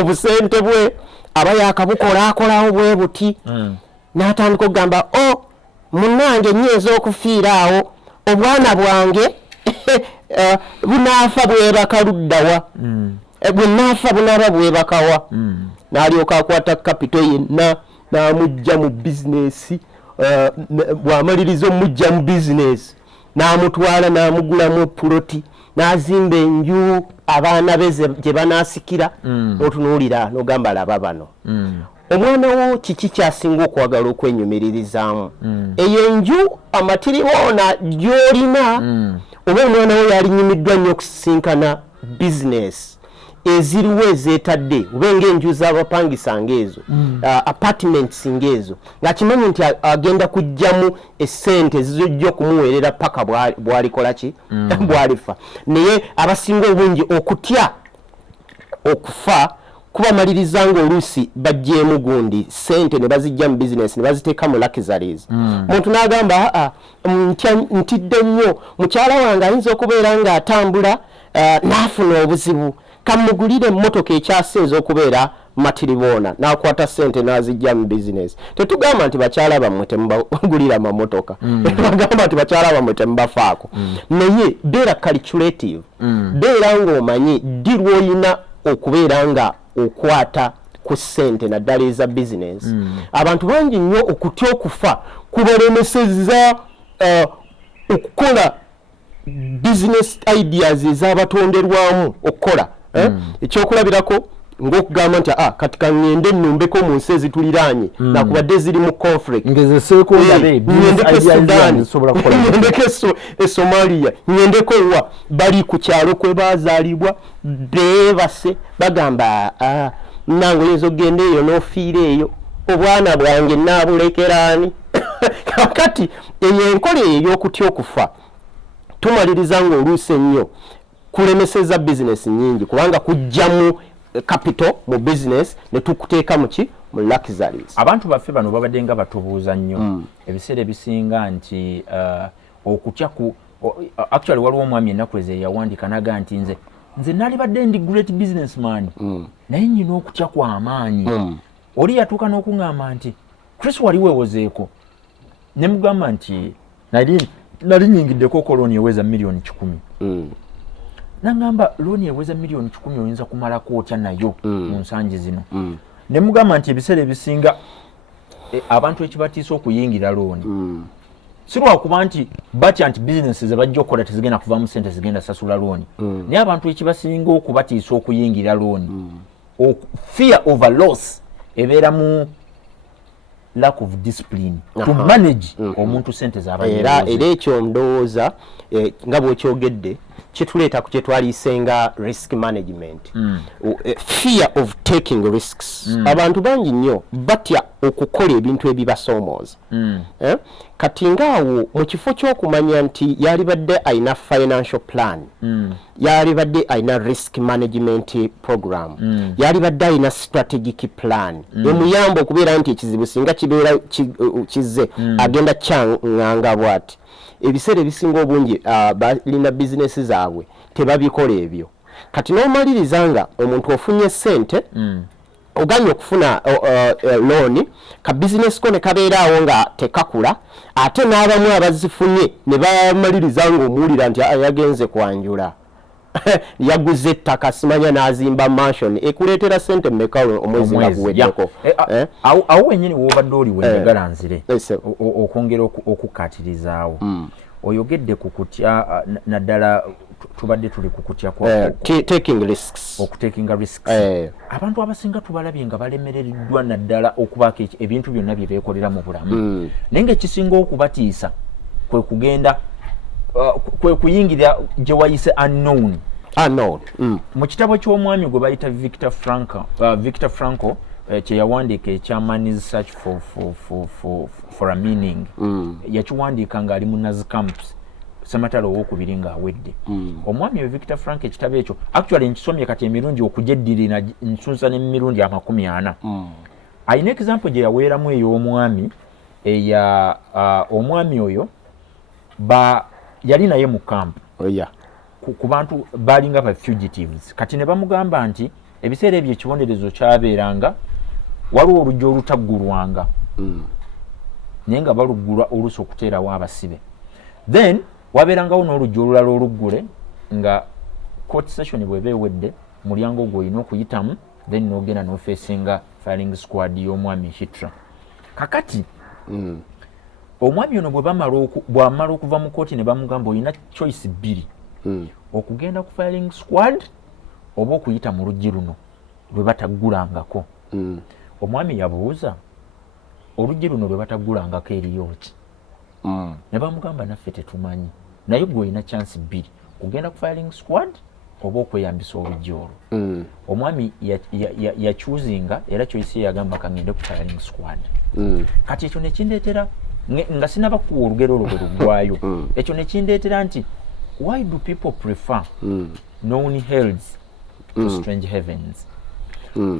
obusente bwe aba yakabukolakolawo bwe buti n'atandika okugamba munnange nnyinza okufiira awo obwana bwange bunaafa bwebaka luddawa bwe naafa bunaaba bwebakawa n'alyoka akwata kapito yenna n'amugja mu bizinesi bw'amaliriza omugja mu bizinesi n'amutwala n'amugulamu epuloti n'azimba enju abaana be gye banaasikira n'otunuulira n'ogamba laba bano omwana wo kiki kyasinga okwagala okwenyumiririzaamu eyo enju amatiriboona gy'olina oba omwana wo yalinyumiddwa nnyo okusisinkana bizinesi eziriwo ezeetadde oba ng'enju z'abapangisa ng'ezo apartments ng'ezo ng'akimanyi nti agenda kuggyamu essente zizojja okumuweerera paka bw'alikola ki bw'alifa naye abasinga obungi okutya okufa kubamaliriza ng'oluusi bajjeemu gundi sente ne bazijja mu bizinesi ne baziteeka mu luxuries muntu n'agamba ntidde nnyo mukyala wange ayinza okubeera ng'atambula n'afuna obuzibu kamugulire emmotoka ekyasinza okubeera matiriboona n'akwata sente n'azijja mu bizinesi tetugamba nti bakyala bammwe temubagulira mamotoka bagamba nti bakyala bammwe temubafaako naye beera calculative beera ng'omanyi ddi lw'olina okubeera nga okwata ku ssente naddala eza bizinesi abantu bangi nnyo okutya okufa kubalemesezza okukola business ideas ez'abatonderwamu okukola ekyokulabirako ng'okugamba nti kati kaŋŋende nnumbeko mu nsi ezituliraanye nakubadde ziri mu conflict ŋŋendeko Sudan ŋŋendeko Somalia ŋŋendeko wa bali ku kyalo kwe baazaalibwa beebase bagamba nange oyinza okgenda eyo n'ofiira eyo obwana bwange naabulekeraani kakati eyo enkola eyo ey'okutya okufa tumaliriza ng'oluusi ennyo kulemeseza bizinesi nyingi kubanga kujjamu capital mu business ne tukuteeka muki mu luxuries. Abantu baffe bano babadde nga batubuuza nnyo ebiseera ebisinga nti okutya ku actually waliwo omwami ennaku ezo yawandiika naga nti nze nalibadde ndi great businessman naye nyina okutya kw'amaanyi oli yatuuka n'okuŋŋamba nti Chris wali weewozeeko ne mugamba nti nali nyingiddeko koloni eweza milioni 10 nangamba looni eweza milioni 10 oyinza kumalako otya nayo mu nsangi zino ne mugamba nti ebiseera ebisinga abantu ekibatiisa okuyingira looni si lwakuba nti batya nti bizinesi ze bajja okukola tezigenda kuvaamu ssente zigenda sasula looni naye abantu ekibasinga okubatiisa okuyingira looni fear of a loss ebeera mu lack of discipline to manage omuntu sente era ekyo ndowooza nga bw'okyogedde kituleeta ku kyetwaliisenga risk management fear of taking risks abantu bangi nnyo batya okukola ebintu ebibasoomooza kati ngaawo mu kifo ky'okumanya nti yalibadde ayina financial plan yalibadde ayina risk management program yalibadde ayina strategic plan emuyamba okubeera nti ekizibu singa kibeera kizze agenda kyaŋŋanga bw'ati ebiseera ebisinga obungi balina bizinesi zaabwe tebabikola ebyo kati n'omaliriza nga omuntu ofunye ssente oganye okufuna looni ka bizinesi ko ne kabeeraawo nga tekakula ate n'abamu abazifunye ne bamaliriza ng'omuwulira nti yagenze kwanjula yaguze ettaka simanya n'azimba mansion ekuleetera ssente mmeka omwezi nga guweddeko awo wenyini w'obadde oli wenjagala nzire okwongera okukkaatirizaawo oyogedde ku kutya naddala tubadde tuli ku kutya okutekinga risks abantu abasinga tubalabye nga balemereddwa naddala okubaako ebintu byonna bye beekolera mu bulamu naye ng'ekisinga okubatiisa kwe kugenda kwe kuyingira gye wayise unknown mu kitabo ky'omwami gwe bayita Victor Franco kye yawandiika ekya Man's Search for a Meaning yakiwandiika ng'ali mu Nazi camps Sematalo owokubiri ng'awedde omwami we Victor Franco ekitabo ekyo actually nkisomye kati emirundi okugyeddira nsunsa n'emirundi 40 ayina example gye yaweeramu ey'omwami omwami oyo yali naye mu camp ku bantu balinga ba fugitives kati ne bamugamba nti ebiseera ebyo ekibonerezo kyabeeranga waliwo olujja olutaggulwanga naye nga baluggulwa oluusi okuteerawo abasibe then wabeerangawo n'olujja olulala oluggule nga court session bw'eba ewedde mulyango gwe olina okuyitamu then n'ogenda n'ofeesinga firing squad y'omwami Hitra kakati omwami ono bw'amala okuva mu kooti ne bamugamba olina choice 2 okugenda ku firing squad oba okuyita mu luggi luno lwe bataggulangako omwami yabuuza oluggi luno lwe bataggulangako eriyo ki ne bamugamba naffe tetumanyi naye gwe olina chance 2 kugenda ku firing squad oba okweyambisa oluggi olwo omwami yachuzinga era choice yagamba kangende ku firing squad kati ekyo nekindeetera nga sinaba kuwa olugero olwo bwe luggwayo ekyo nekindeetera nti why do people prefer known hells to strange heavens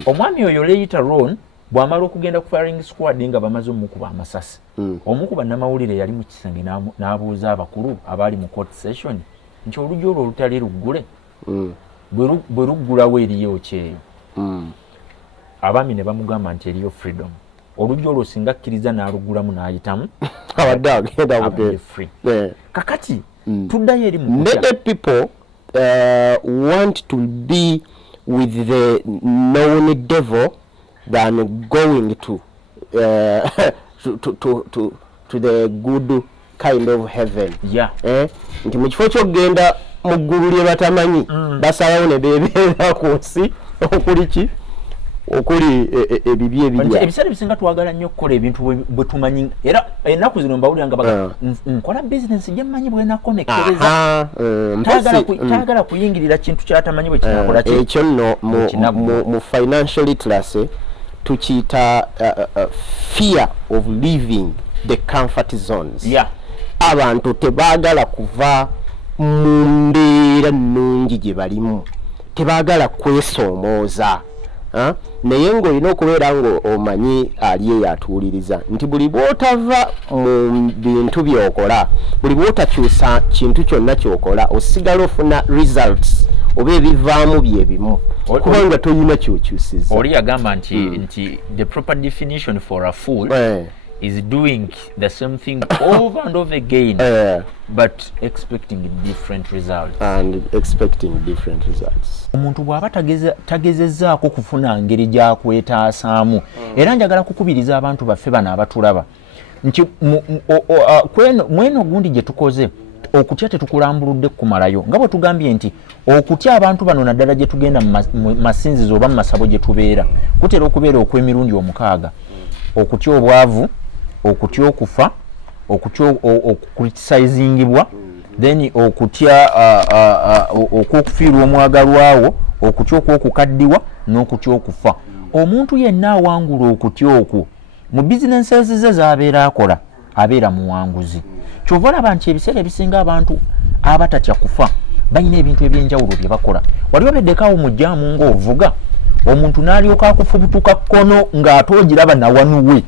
omwami oyo later on bw'amala okugenda ku firing squad nga bamaze omukuba amasasi omukuba namawulire yali mu kisenge n'abuuza abakulu abaali mu court session nti oluggi olwo olutali luggule bwe luggulawo eriyo kyeyo abaami ne bamugamba nti eriyo freedom oluggi olwo singa akkiriza n'aluggulamu n'ayitamu abadde agenda abadde free kakati tuddayo eri mu naked people want to be with the known devil than going to the good kind of heaven. Yeah. Nti mu kifo ky'okugenda mu ggulu lye batamanyi basalawo ne beebeera ku nsi okuli ebibi ebirya. Ebiseera bisinga twagala nnyo okukola ebintu bwe tumanyi era ennaku zino mbawulira nga baga nkola bizinensi gye mmanyi bw'enaakomekereza taagala kuyingirira kintu kyatamanyi bwe kinakola ekyo nno mu financial literacy tukiyita fear of leaving the comfort zones. Yeah. Abantu tebaagala kuva mu mbeera nnungi gye balimu tebaagala kwesoomooza naye ng'olina okubeera ng'omanyi ali eyo atuwuliriza nti buli bw'otava mu bintu by'okola buli bw'otakyusa kintu kyonna ky'okola osigala ofuna results oba ebivaamu bye bimu kubanga toyina ky'okyusiza. Oli yagamba nti the proper definition for a fool is doing the same thing over and over again but expecting different results. Omuntu bw'aba tagezezzaako kufuna ngeri gy'akwetaasaamu era njagala kukubiriza abantu baffe bano abatulaba nti mweno gundi gye tukoze okutya tetukulambuludde kumalayo nga bwe tugambye nti okutya abantu bano naddala gye tugenda mu masinzizo oba mu masabo gye tubeera kutera okubeera okw'emirundi 6 okutya obwavu okutya okufa okutya okucriticizingibwa then okutya okufiirwa omwagalwawo okutya okwokukaddiwa n'okutya okufa. Omuntu yenna awangula okutya okwo mu businesses ze z'abeera akola abeera muwanguzi. Kyova olaba nti ebiseera ebisinga abantu abatatya kufa balina ebintu ebyenjawulo bye bakola. Wali obeddekaawo mu jjaamu ng'ovuga omuntu n'alyoka akufubutuka kkono ng'ate ogiraba nawanuwe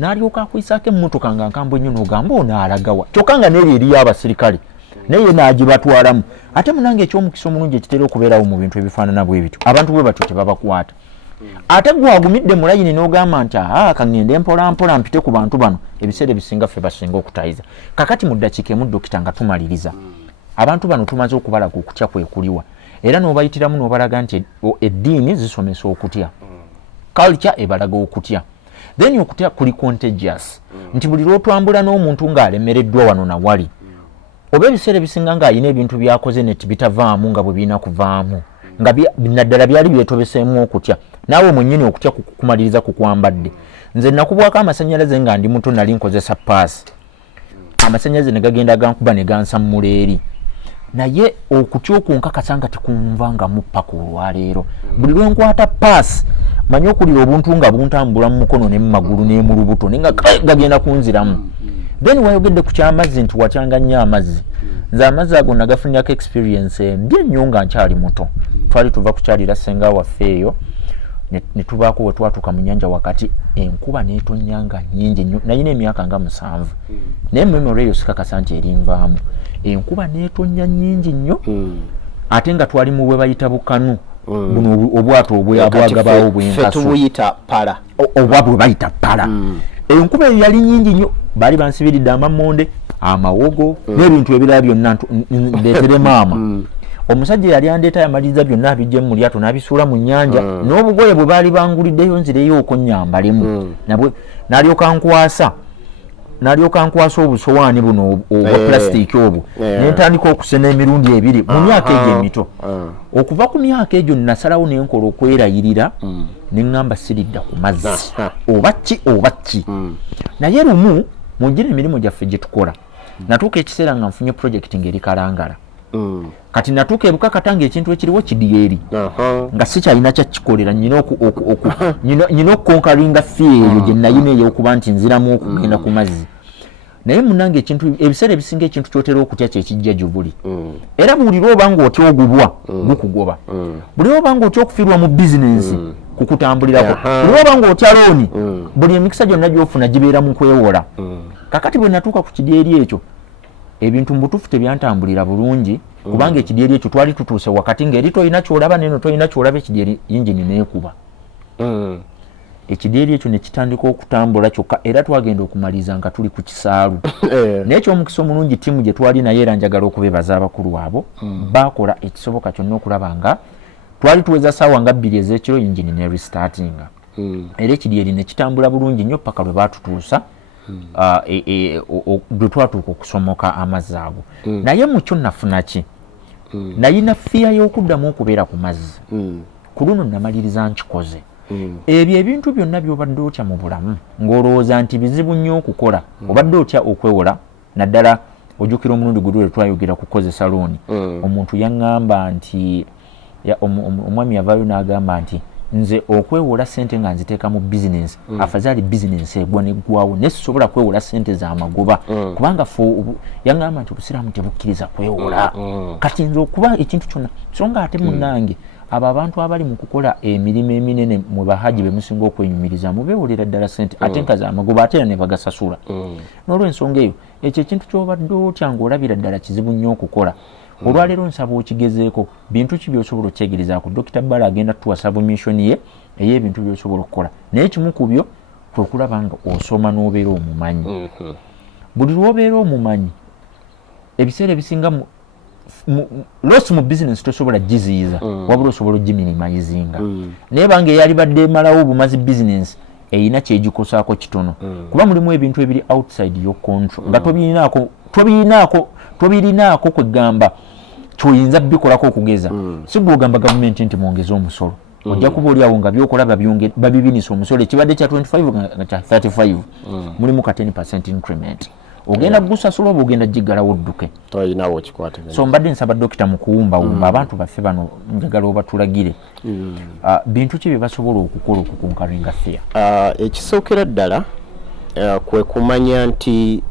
n'alyoka akwisaako emmotoka nga nkambwe nnyo n'ogamba ono alagawa kyokka nga n'eri eriyo abasirikale naye n'agibatwalamu ate munange eky'omukisa omulungi ekitera okubeerawo mu bintu ebifaanana bwe bityo abantu bwe batyo tebabakwata ate gwagumidde mu layini n'ogamba nti kaŋŋende mpolampola mpite ku bantu bano ebiseera ebisinga ffe basinga okutayiza. Kakati mu ddakiika emu dokita nga tumaliriza abantu bano tumaze okubalaga okutya kwe kuliwa era n'obayitiramu n'obalaga nti eddiini zisomesa okutya culture ebalaga okutya then okutya kuli contagious nti buli lw'otwambula n'omuntu ng'alemereddwa wano na wali oba ebiseera ebisinga ng'alina ebintu byakoze neti bitavaamu nga bwe birina kuvaamu nga naddala byali byetobeseemu okutya naawe mwennyini okutya kumaliriza kukwambadde. Nze nakubwako amasannyalaze nga ndi muto nali nkozesa paasi amasannyalaze ne gagenda gankuba ne gansammula eri naye okutya okunkakasa nga tekunva mu paka olwaleero buli lwe nkwata paasi manyi okulira obuntu nga buntambula mu mukono ne mu magulu ne mu lubuto ne nga gagenda kunziramu. Then wayogedde ku ky'amazzi nti watyanga nnyo amazzi. Nze amazzi ago nagafunirako experience mbi ennyo nga nkyali muto. Twali tuva kukyalira ssenga waffe eyo ne tubaako we twatuuka mu nnyanja wakati enkuba n'etonyanga nnyingi nnyo nayina emyaka nga 7 naye memory eyo sikakasa nti erinvaamu enkuba n'etonya nnyingi nnyo ate nga twali mu bwe bayita bukanu buno obwato obwagabaawo bwenkaso obwa bwe bayita pala enkuba eyo yali nnyingi nnyo baali bansibiridde amammonde amawogo n'ebintu ebirala byonna ndeetere maama omusajja yali andeeta yamaliriza byonna abijje mu lyato n'abisuula mu nnyanja n'obugoye bwe baali banguliddeyo nzireyo okonnyambalemu n'alyoka nkwasa obusowaani buno obwa plastic obwo n'entandika okusena emirundi 2 mu myaka egyo emito. Okuva ku myaka egyo nasalawo n'enkola okwerayirira neŋŋamba siridda ku mazzi oba ki naye lumu mu gira emirimu gyaffe gye tukola natuuka ekiseera nga nfunye projekiti ng'eri Kalangala kati natuuka ebuka katanga ekintu ekiriwo kidyeri nga sikyalina kyakikolera nyina okukonkalinga fiyeeyo gye nayina ey'okuba nti nziramu okugenda ku mazzi naye munange ekintu ebiseera ebisinga ekintu kyotera okutya kyekijja gyobuli era buli lwoba ng'otya ogubwa gukugoba buli lwoba ng'otya okufiirwa mu bizinensi kukutambulirako lwoba ng'otya looni buli emikisa gyonna gy'ofuna gibeera mu kwewola kakati bwe natuuka ku kidyeri ekyo ebintu mbutuufu tebyantambulira bulungi kubanga ekidyeri ekyo twali tutuuse wakati ng'eri toyina kyolaba neno toyina kyolaba ekidyeri yingini neekuba ekidyeri ekyo ne kitandika okutambula kyokka era twagenda okumaliza nga tuli ku kisaalu naye ekyomukisa omulungi ttiimu gye twali naye era njagala okubeebaza abakulu abo baakola ekisoboka kyonna okulaba nga twali tuweza ssaawa nga 2 ez'ekiro yingini ne restartinga era ekidyeri ne kitambula bulungi nnyo paka lwe baatutuusa bwe twatuuka okusomoka amazzi ago naye mu kyo nafuna ki nayina fiya y'okuddamu okubeera ku mazzi ku luno namaliriza nkikoze ebyo ebintu byonna by'obadde otya mu bulamu ng'olowooza nti bizibu nnyo okukola obadde otya okwewola naddala ojjukira omulundi gwe twayogera kukozesa looni omuntu yaŋŋamba nti omwami yavaayo n'agamba nti nze okwewola ssente nga nziteeka mu bizinensi afazaali bizinensi egwa neggwawo naye sisobola kwewola ssente z'amagoba kubanga yaŋŋamba nti obusiraamu tebukkiriza kwewola kati nze okuba ekintu kyonna so nga ate munnange abo abantu abali mu kukola emirimu eminene mu bahaji be musinga okwenyumiriza mubeewolera ddala ssente ate nka z'amagoba ate era ne bagasasula n'olw'ensonga eyo ekyo ekintu ky'obadde otya ng'olabira ddala kizibu nnyo okukola olwaleero nsaba okigezeeko bintu ki by'osobola okyegerezaako Dr. Bala agenda tuwa submission ye ey'ebintu by'osobola okukola naye kimu ku byo kwe kulaba nga osoma n'obeera omumanyi buli lw'obeera omumanyi ebiseera ebisinga losi mu bizinesi tosobola giziyiza wabula osobola ogiminimizinga naye banga eyali badde emalawo obumazi bizinesi eyina kyegikosaako kitono kuba mulimu ebintu ebiri outside your control nga tobirinaako kwegamba kyoyinza bikolako okugeza si gwogamba gavumenti nti mwongeze omusolo ojja kuba oliawo nga byokola babibinisa omusolo ekibadde kya 25 nga kya 35 mulimu ka 10% increment ogenda gusasula oba ogenda giggalawo odduke toyinawo okikwataganya so mbadde nsaba dokita mu kuwumbawumba abantu baffe bano njagala obatulagire bintu ki bye basobola okukola okukunkalinga feya ekisookera ddala kwe kumanya nti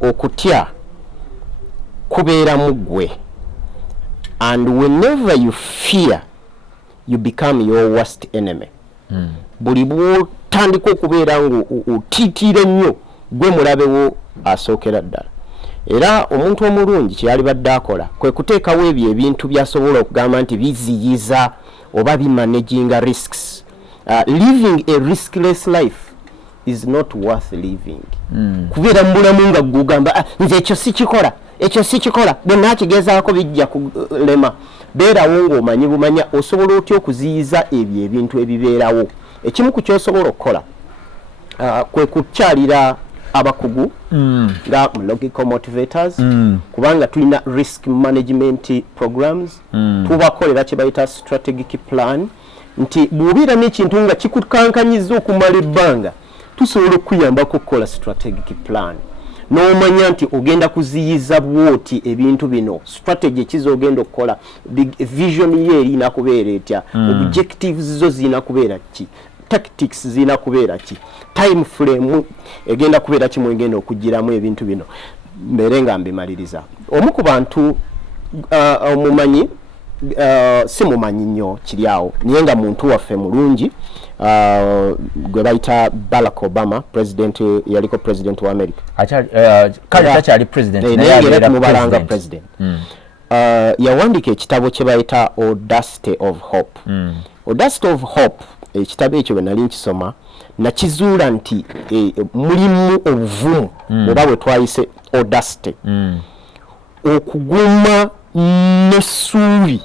okutya kubeera mu ggwe and whenever you fear you become your worst enemy buli bwotandika okubeera nga otiitiira nnyo gwe mulabewo asookera ddala era omuntu omulungi kyeyali badde akola kwe kuteekawo ebyo ebintu byasobola okugamba nti biziyiza oba bimanaginga risks living a riskless life is not worth living kubeera mu bulamu nga gugamba nze ekyo sikikola byonna kigezaako bijja kulema beerawo ng'omanyi bumanya osobola otya okuziyiza ebyo ebintu ebibeerawo ekimu ku kyosobola okukola kwe kukyalira abakugu nga logical motivators kubanga tulina risk management programs tubakolera kye bayita strategic plan nti bw'obeera n'ekintu nga kikukankanyiza okumala ebbanga tusobola okuyambako okukola strategic plan n'omanya nti ogenda kuziyiza bwoti ebintu bino strategy ekizogenda okukola vision ye erina kubeera etya objectives zo zirina kubeera ki tactics zirina kubeera ki time frame egenda kubeera ki mwegenda okugiramu ebintu bino mbeere nga mbimaliriza omu ku bantu omumanyi si mumanyi nnyo kiri awo naye nga muntu waffe mulungi gwe bayita Barack Obama yaliko president wa America kale takyali president naye era tumubalanga president yawandiika ekitabo kye bayita Audacity of Hope Audacity of Hope ekitabo ekyo bwe nali nkisoma nakizuula nti mulimu obuvumu oba bwe twayise audacity okuguma n'essuubi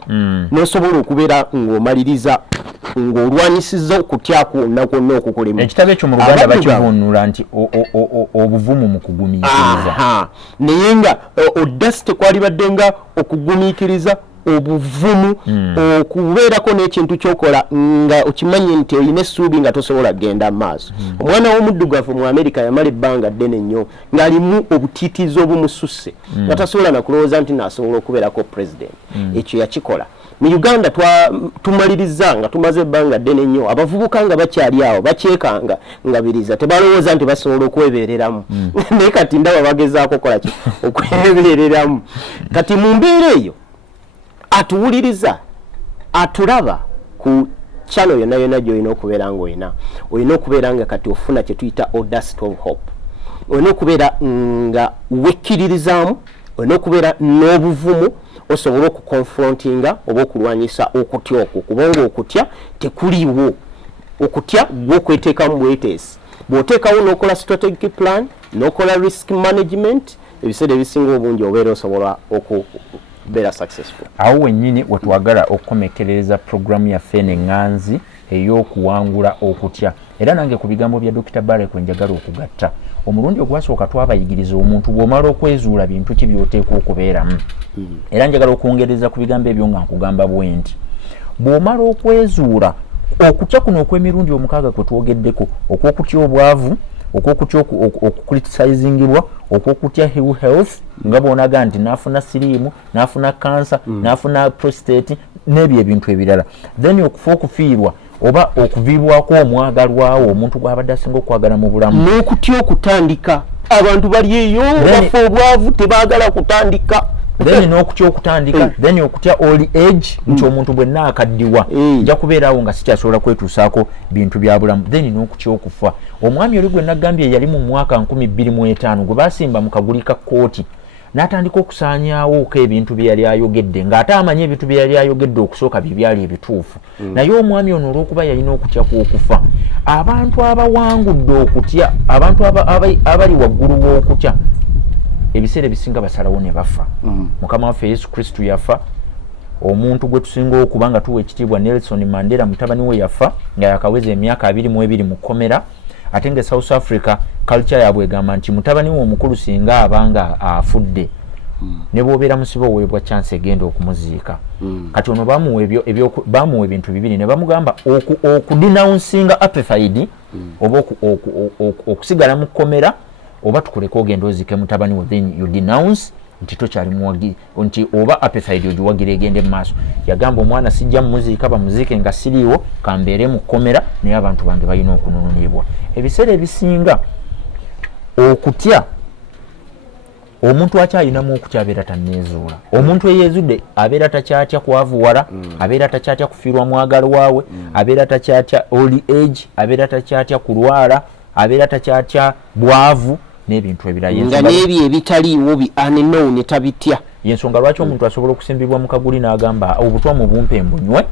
n'osobola okubeera ng'omaliriza ng'olwanyisiza okutya kwonna kwonna okukolemu ekitabo ekyo mu Luganda bakivuunula nti obuvumu mu kugumiikiriza naye nga audacity kwalibadde nga okugumiikiriza obuvumu okubeerako n'ekintu kyokola nga okimanyi nti olina essuubi nga tosobola kgenda maaso omwana w'omuddugavu mu Amerika yamala ebbanga ddene nnyo ng'alimu obutiitiizi obumususse nga tasobola nakulowooza nti naasobola okubeerako president ekyo yakikola mu Uganda tumaliriza nga tumaze ebbanga ddene nnyo abavubuka nga bakyali awo bakyekanga nga biriza tebalowooza nti basobola okwebeereramu naye kati ndaba bagezaako kola ki okwebeereramu kati mu mbeera eyo atuwuliriza atulaba ku channel yonna gy'olina okubeera ng'olina olina okubeera nga kati ofuna kye tuyita audacity of hope, olina okubeera nga wekkiririzaamu, olina okubeera n'obuvumu osobola okukonfrontinga oba okulwanyisa okutya okwo, kubanga okutya tekuliiwo. Okutya gwe okweteekamu bweteesi, bw'oteekawo n'okola strategic plan n'okola risk management, ebiseera ebisinga obungi obeera osobola okubeera successful. Awo wennyini wetwagala okukomekereza programu yaffe n'eŋŋanzi ey'okuwangula okutya, era nange ku bigambo bya Dr. Barek njagala okugatta. Omulundi ogwasooka twabayigiriza omuntu bw'omala okwezuula bintu ki by'oteekwa okubeeramu, era njagala okwongereza ku bigambo ebyo nga nkugamba bwe nti bw'omala okwezuula okutya kuno okw'emirundi 6 kwe twogeddeko, okw'okutya obwavu, okw'okutya okucriticizingibwa, okw'okutya health nga bw'onaga nti naafuna siriimu, naafuna kansa, naafuna prostate n'ebyo ebintu ebirala, then okufa okufiirwa oba okuviibwako omwagalwawo omuntu gw'abadde asinga okwagala mu bulamu, n'okutya okutandika. Abantu bali eyo bafa obwavu tebaagala kutandika, then n'okutya okutandika, then okutya old age nti omuntu bwenna akaddiwa nja kubeeraawo nga sikyasobola kwetuusaako bintu bya bulamu, then n'okutya okufa. Omwami oli gwe naggambye yali mu mwaka 2005 gwe baasimba mu kaguli ka kkooti n'atandika okusaanyaawo ko ebintu bye yali ayogedde ng'ate amanyi ebintu bye yali ayogedde okusooka bye byali ebituufu. Naye omwami ono olw'okuba yalina okutya kw'okufa, abantu abawangudde okutya, abantu abali waggulu w'okutya, ebiseera ebisinga basalawo ne bafa. Mukama waffe Yesu Kristo yafa, omuntu gwe tusinga okuba nga tuwa ekitiibwa Nelson Mandela mutabani we yafa nga yakaweza emyaka 22 mu kkomera, ate nga South Africa culture yaabwe egamba nti mutabani we omukulu singa abanga afudde ne bw'obeera musibe oweebwa chance egenda okumuziika. Kati ono bamuwa ebintu bibiri ne bamugamba okudenouncinga apartheid oba okusigala mu kkomera oba tukuleka ogenda ozike mutabani we, then you denounce nti tokyali muwagi nti oba apartheid ogiwagira egende mu maaso. Yagamba omwana sijja mumuziika bamuziike nga siriiwo kambeere mu kkomera naye abantu bange balina okununulibwa. Ebiseera ebisinga okutya omuntu akyalinamu okutya abeera tanneezuula. Omuntu eyeezudde abeera takyatya kwavuwala, abeera takyatya kufiirwa mwagalwawe, abeera takyatya old age, abeera takyatya kulwala, abeera takyatya bwavu n'ebintu ebirala. Nga n'ebyo ebitaliiwo bi unknown tabitya. Yensonga lwaki omuntu asobola okusimbibwa mu kaguli n'agamba obutwa mu bumpe mbunywe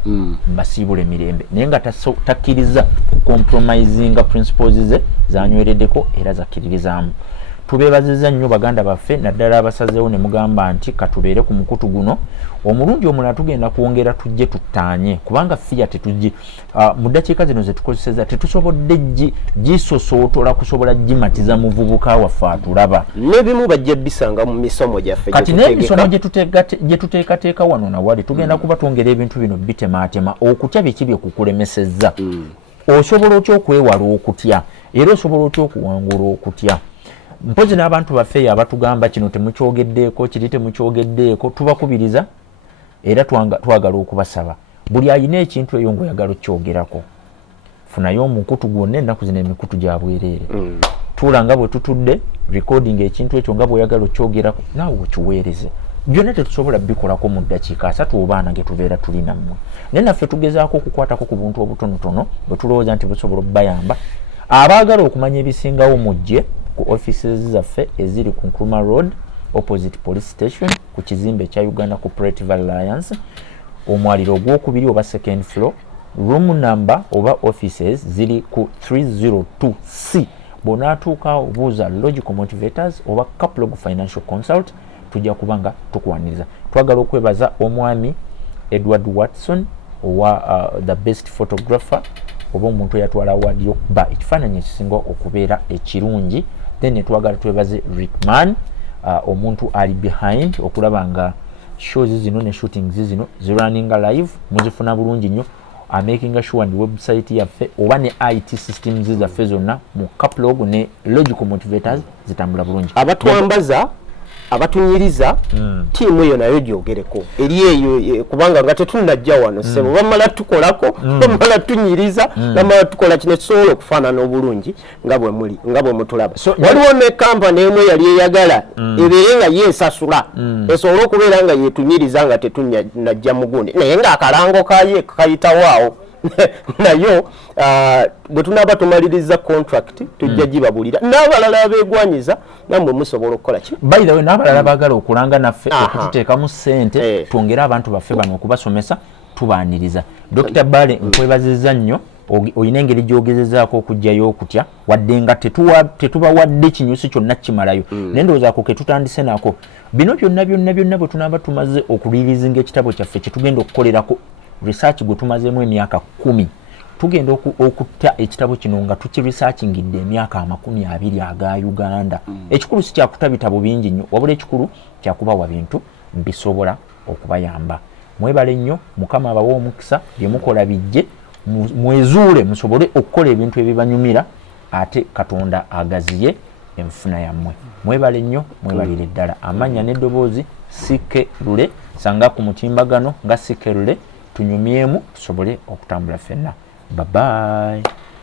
mbasiibula emirembe, naye nga takkiriza compromisinga principles ze zanywereddeko era zakkiririzaamu. Tubeebazizza nnyo baganda baffe naddala abasazeewo ne mugamba nti katubeere ku mukutu guno. Omulundi omulala tugenda kwongera tujje tuttaanye kubanga fiya tetujje mu ddakiika zino ze tukozeseza tetusobodde gisosootola kusobola gimatiza muvubuka waffe atulaba. N'ebimu bajja bisanga mu misomo gyaffe. Kati n'emisomo gye tuteekateeka wano nawali tugenda kuba twongera ebintu bino bitemaatema okutya biki byekukulemesezza. Osobola otya okwewala okutya era osobola otya okuwangula okutya. Mpozi n'abantu baffe abatugamba kino temukyogeddeeko kiri temukyogeddeeko tubakubiriza era twagala okubasaba buli ayina ekintu eyo ng'oyagala okyogerako funayo omukutu gwonna ennaku zino emikutu gya bwereere tuula nga bwe tutudde recording ekintu ekyo nga bw'oyagala okyogerako naawe okiweereze. Byonna tetusobola bikolako mu ddakiika 3 oba 4 ge tubeera tulina mmwe, naye naffe tugezaako okukwatako ku buntu obutonotono bwe tulowooza nti busobola okubayamba. Abaagala okumanya ebisingawo mujje ku offices zaffe eziri ku Nkrumah Road opposite police station ku kizimbe kya Uganda Cooperative Alliance omwaliro ogwokubiri oba second floor, room number oba offices ziri ku 302C. Bw'onaatuuka obuuza Logical Motivators oba Caplog Financial Consult tujja kubanga tukwaniriza. Twagala okwebaza omwami Edward Watson owa the best photographer oba omuntu eyatwala award y'okuba ekifaananyi ekisinga okubeera ekirungi. Then twagala twebaze Rickman omuntu ali behind okulaba nga shows zino ne shootings zino zirunninga live muzifuna bulungi nnyo, making sure ndi website yaffe oba ne IT systems zaffe zonna mu Caplog ne Logical Motivators zitambula bulungi. Abatwambaza abatunyiriza tiimu eyo nayo gyogereko eri eyo kubanga nga tetunajja wano sebo bamala tukolako bamala tunyiriza bamala tukola kino kisobola okufaanana obulungi nga bwe muli nga bwe mutulaba. Waliwo ne kampani emu yali eyagala ebeere nga yeesasula esobola okubeera nga yetunyiriza nga tetunajja mugundi naye nga akalango kaye kayitawaawo nayo bwe tunaaba tumaliriza contract tujja gibabulira n'abalala abeegwanyiza nammwe musobola okukola ki by the way n'abalala baagala okulanga naffe okututeekamu ssente twongere abantu baffe bano okubasomesa tubaaniriza. Dr. Bale nkwebazizza nnyo, oyina engeri gyogezezaako okujjayo okutya wadde nga tetubawadde kinyusi kyonna kimalayo naye ndowoozaako ke tutandise nako bino byonna bwe tunaaba tumaze okulirizinga ekitabo kyaffe kyetugenda okukolerako research gwe tumazeemu emyaka 10 tugenda okutta ekitabo kino nga tukiresearchingidde emyaka 20 aga Uganda. Ekikulu si kyakuta bitabo bingi nnyo wabula ekikulu kyakubawa bintu bisobola okubayamba. Mwebale nnyo, Mukama abawa omukisa bye mukola bijje mwezuule musobole okukola ebintu ebibanyumira ate Katonda agaziye enfuna yammwe. Mwebale nnyo, mwebalire ddala. Amanya n'eddoboozi Sike Lule sanga ku mutimbagano nga Sike Lule tunyumyemu tusobole okutambula ffenna. Bye bye.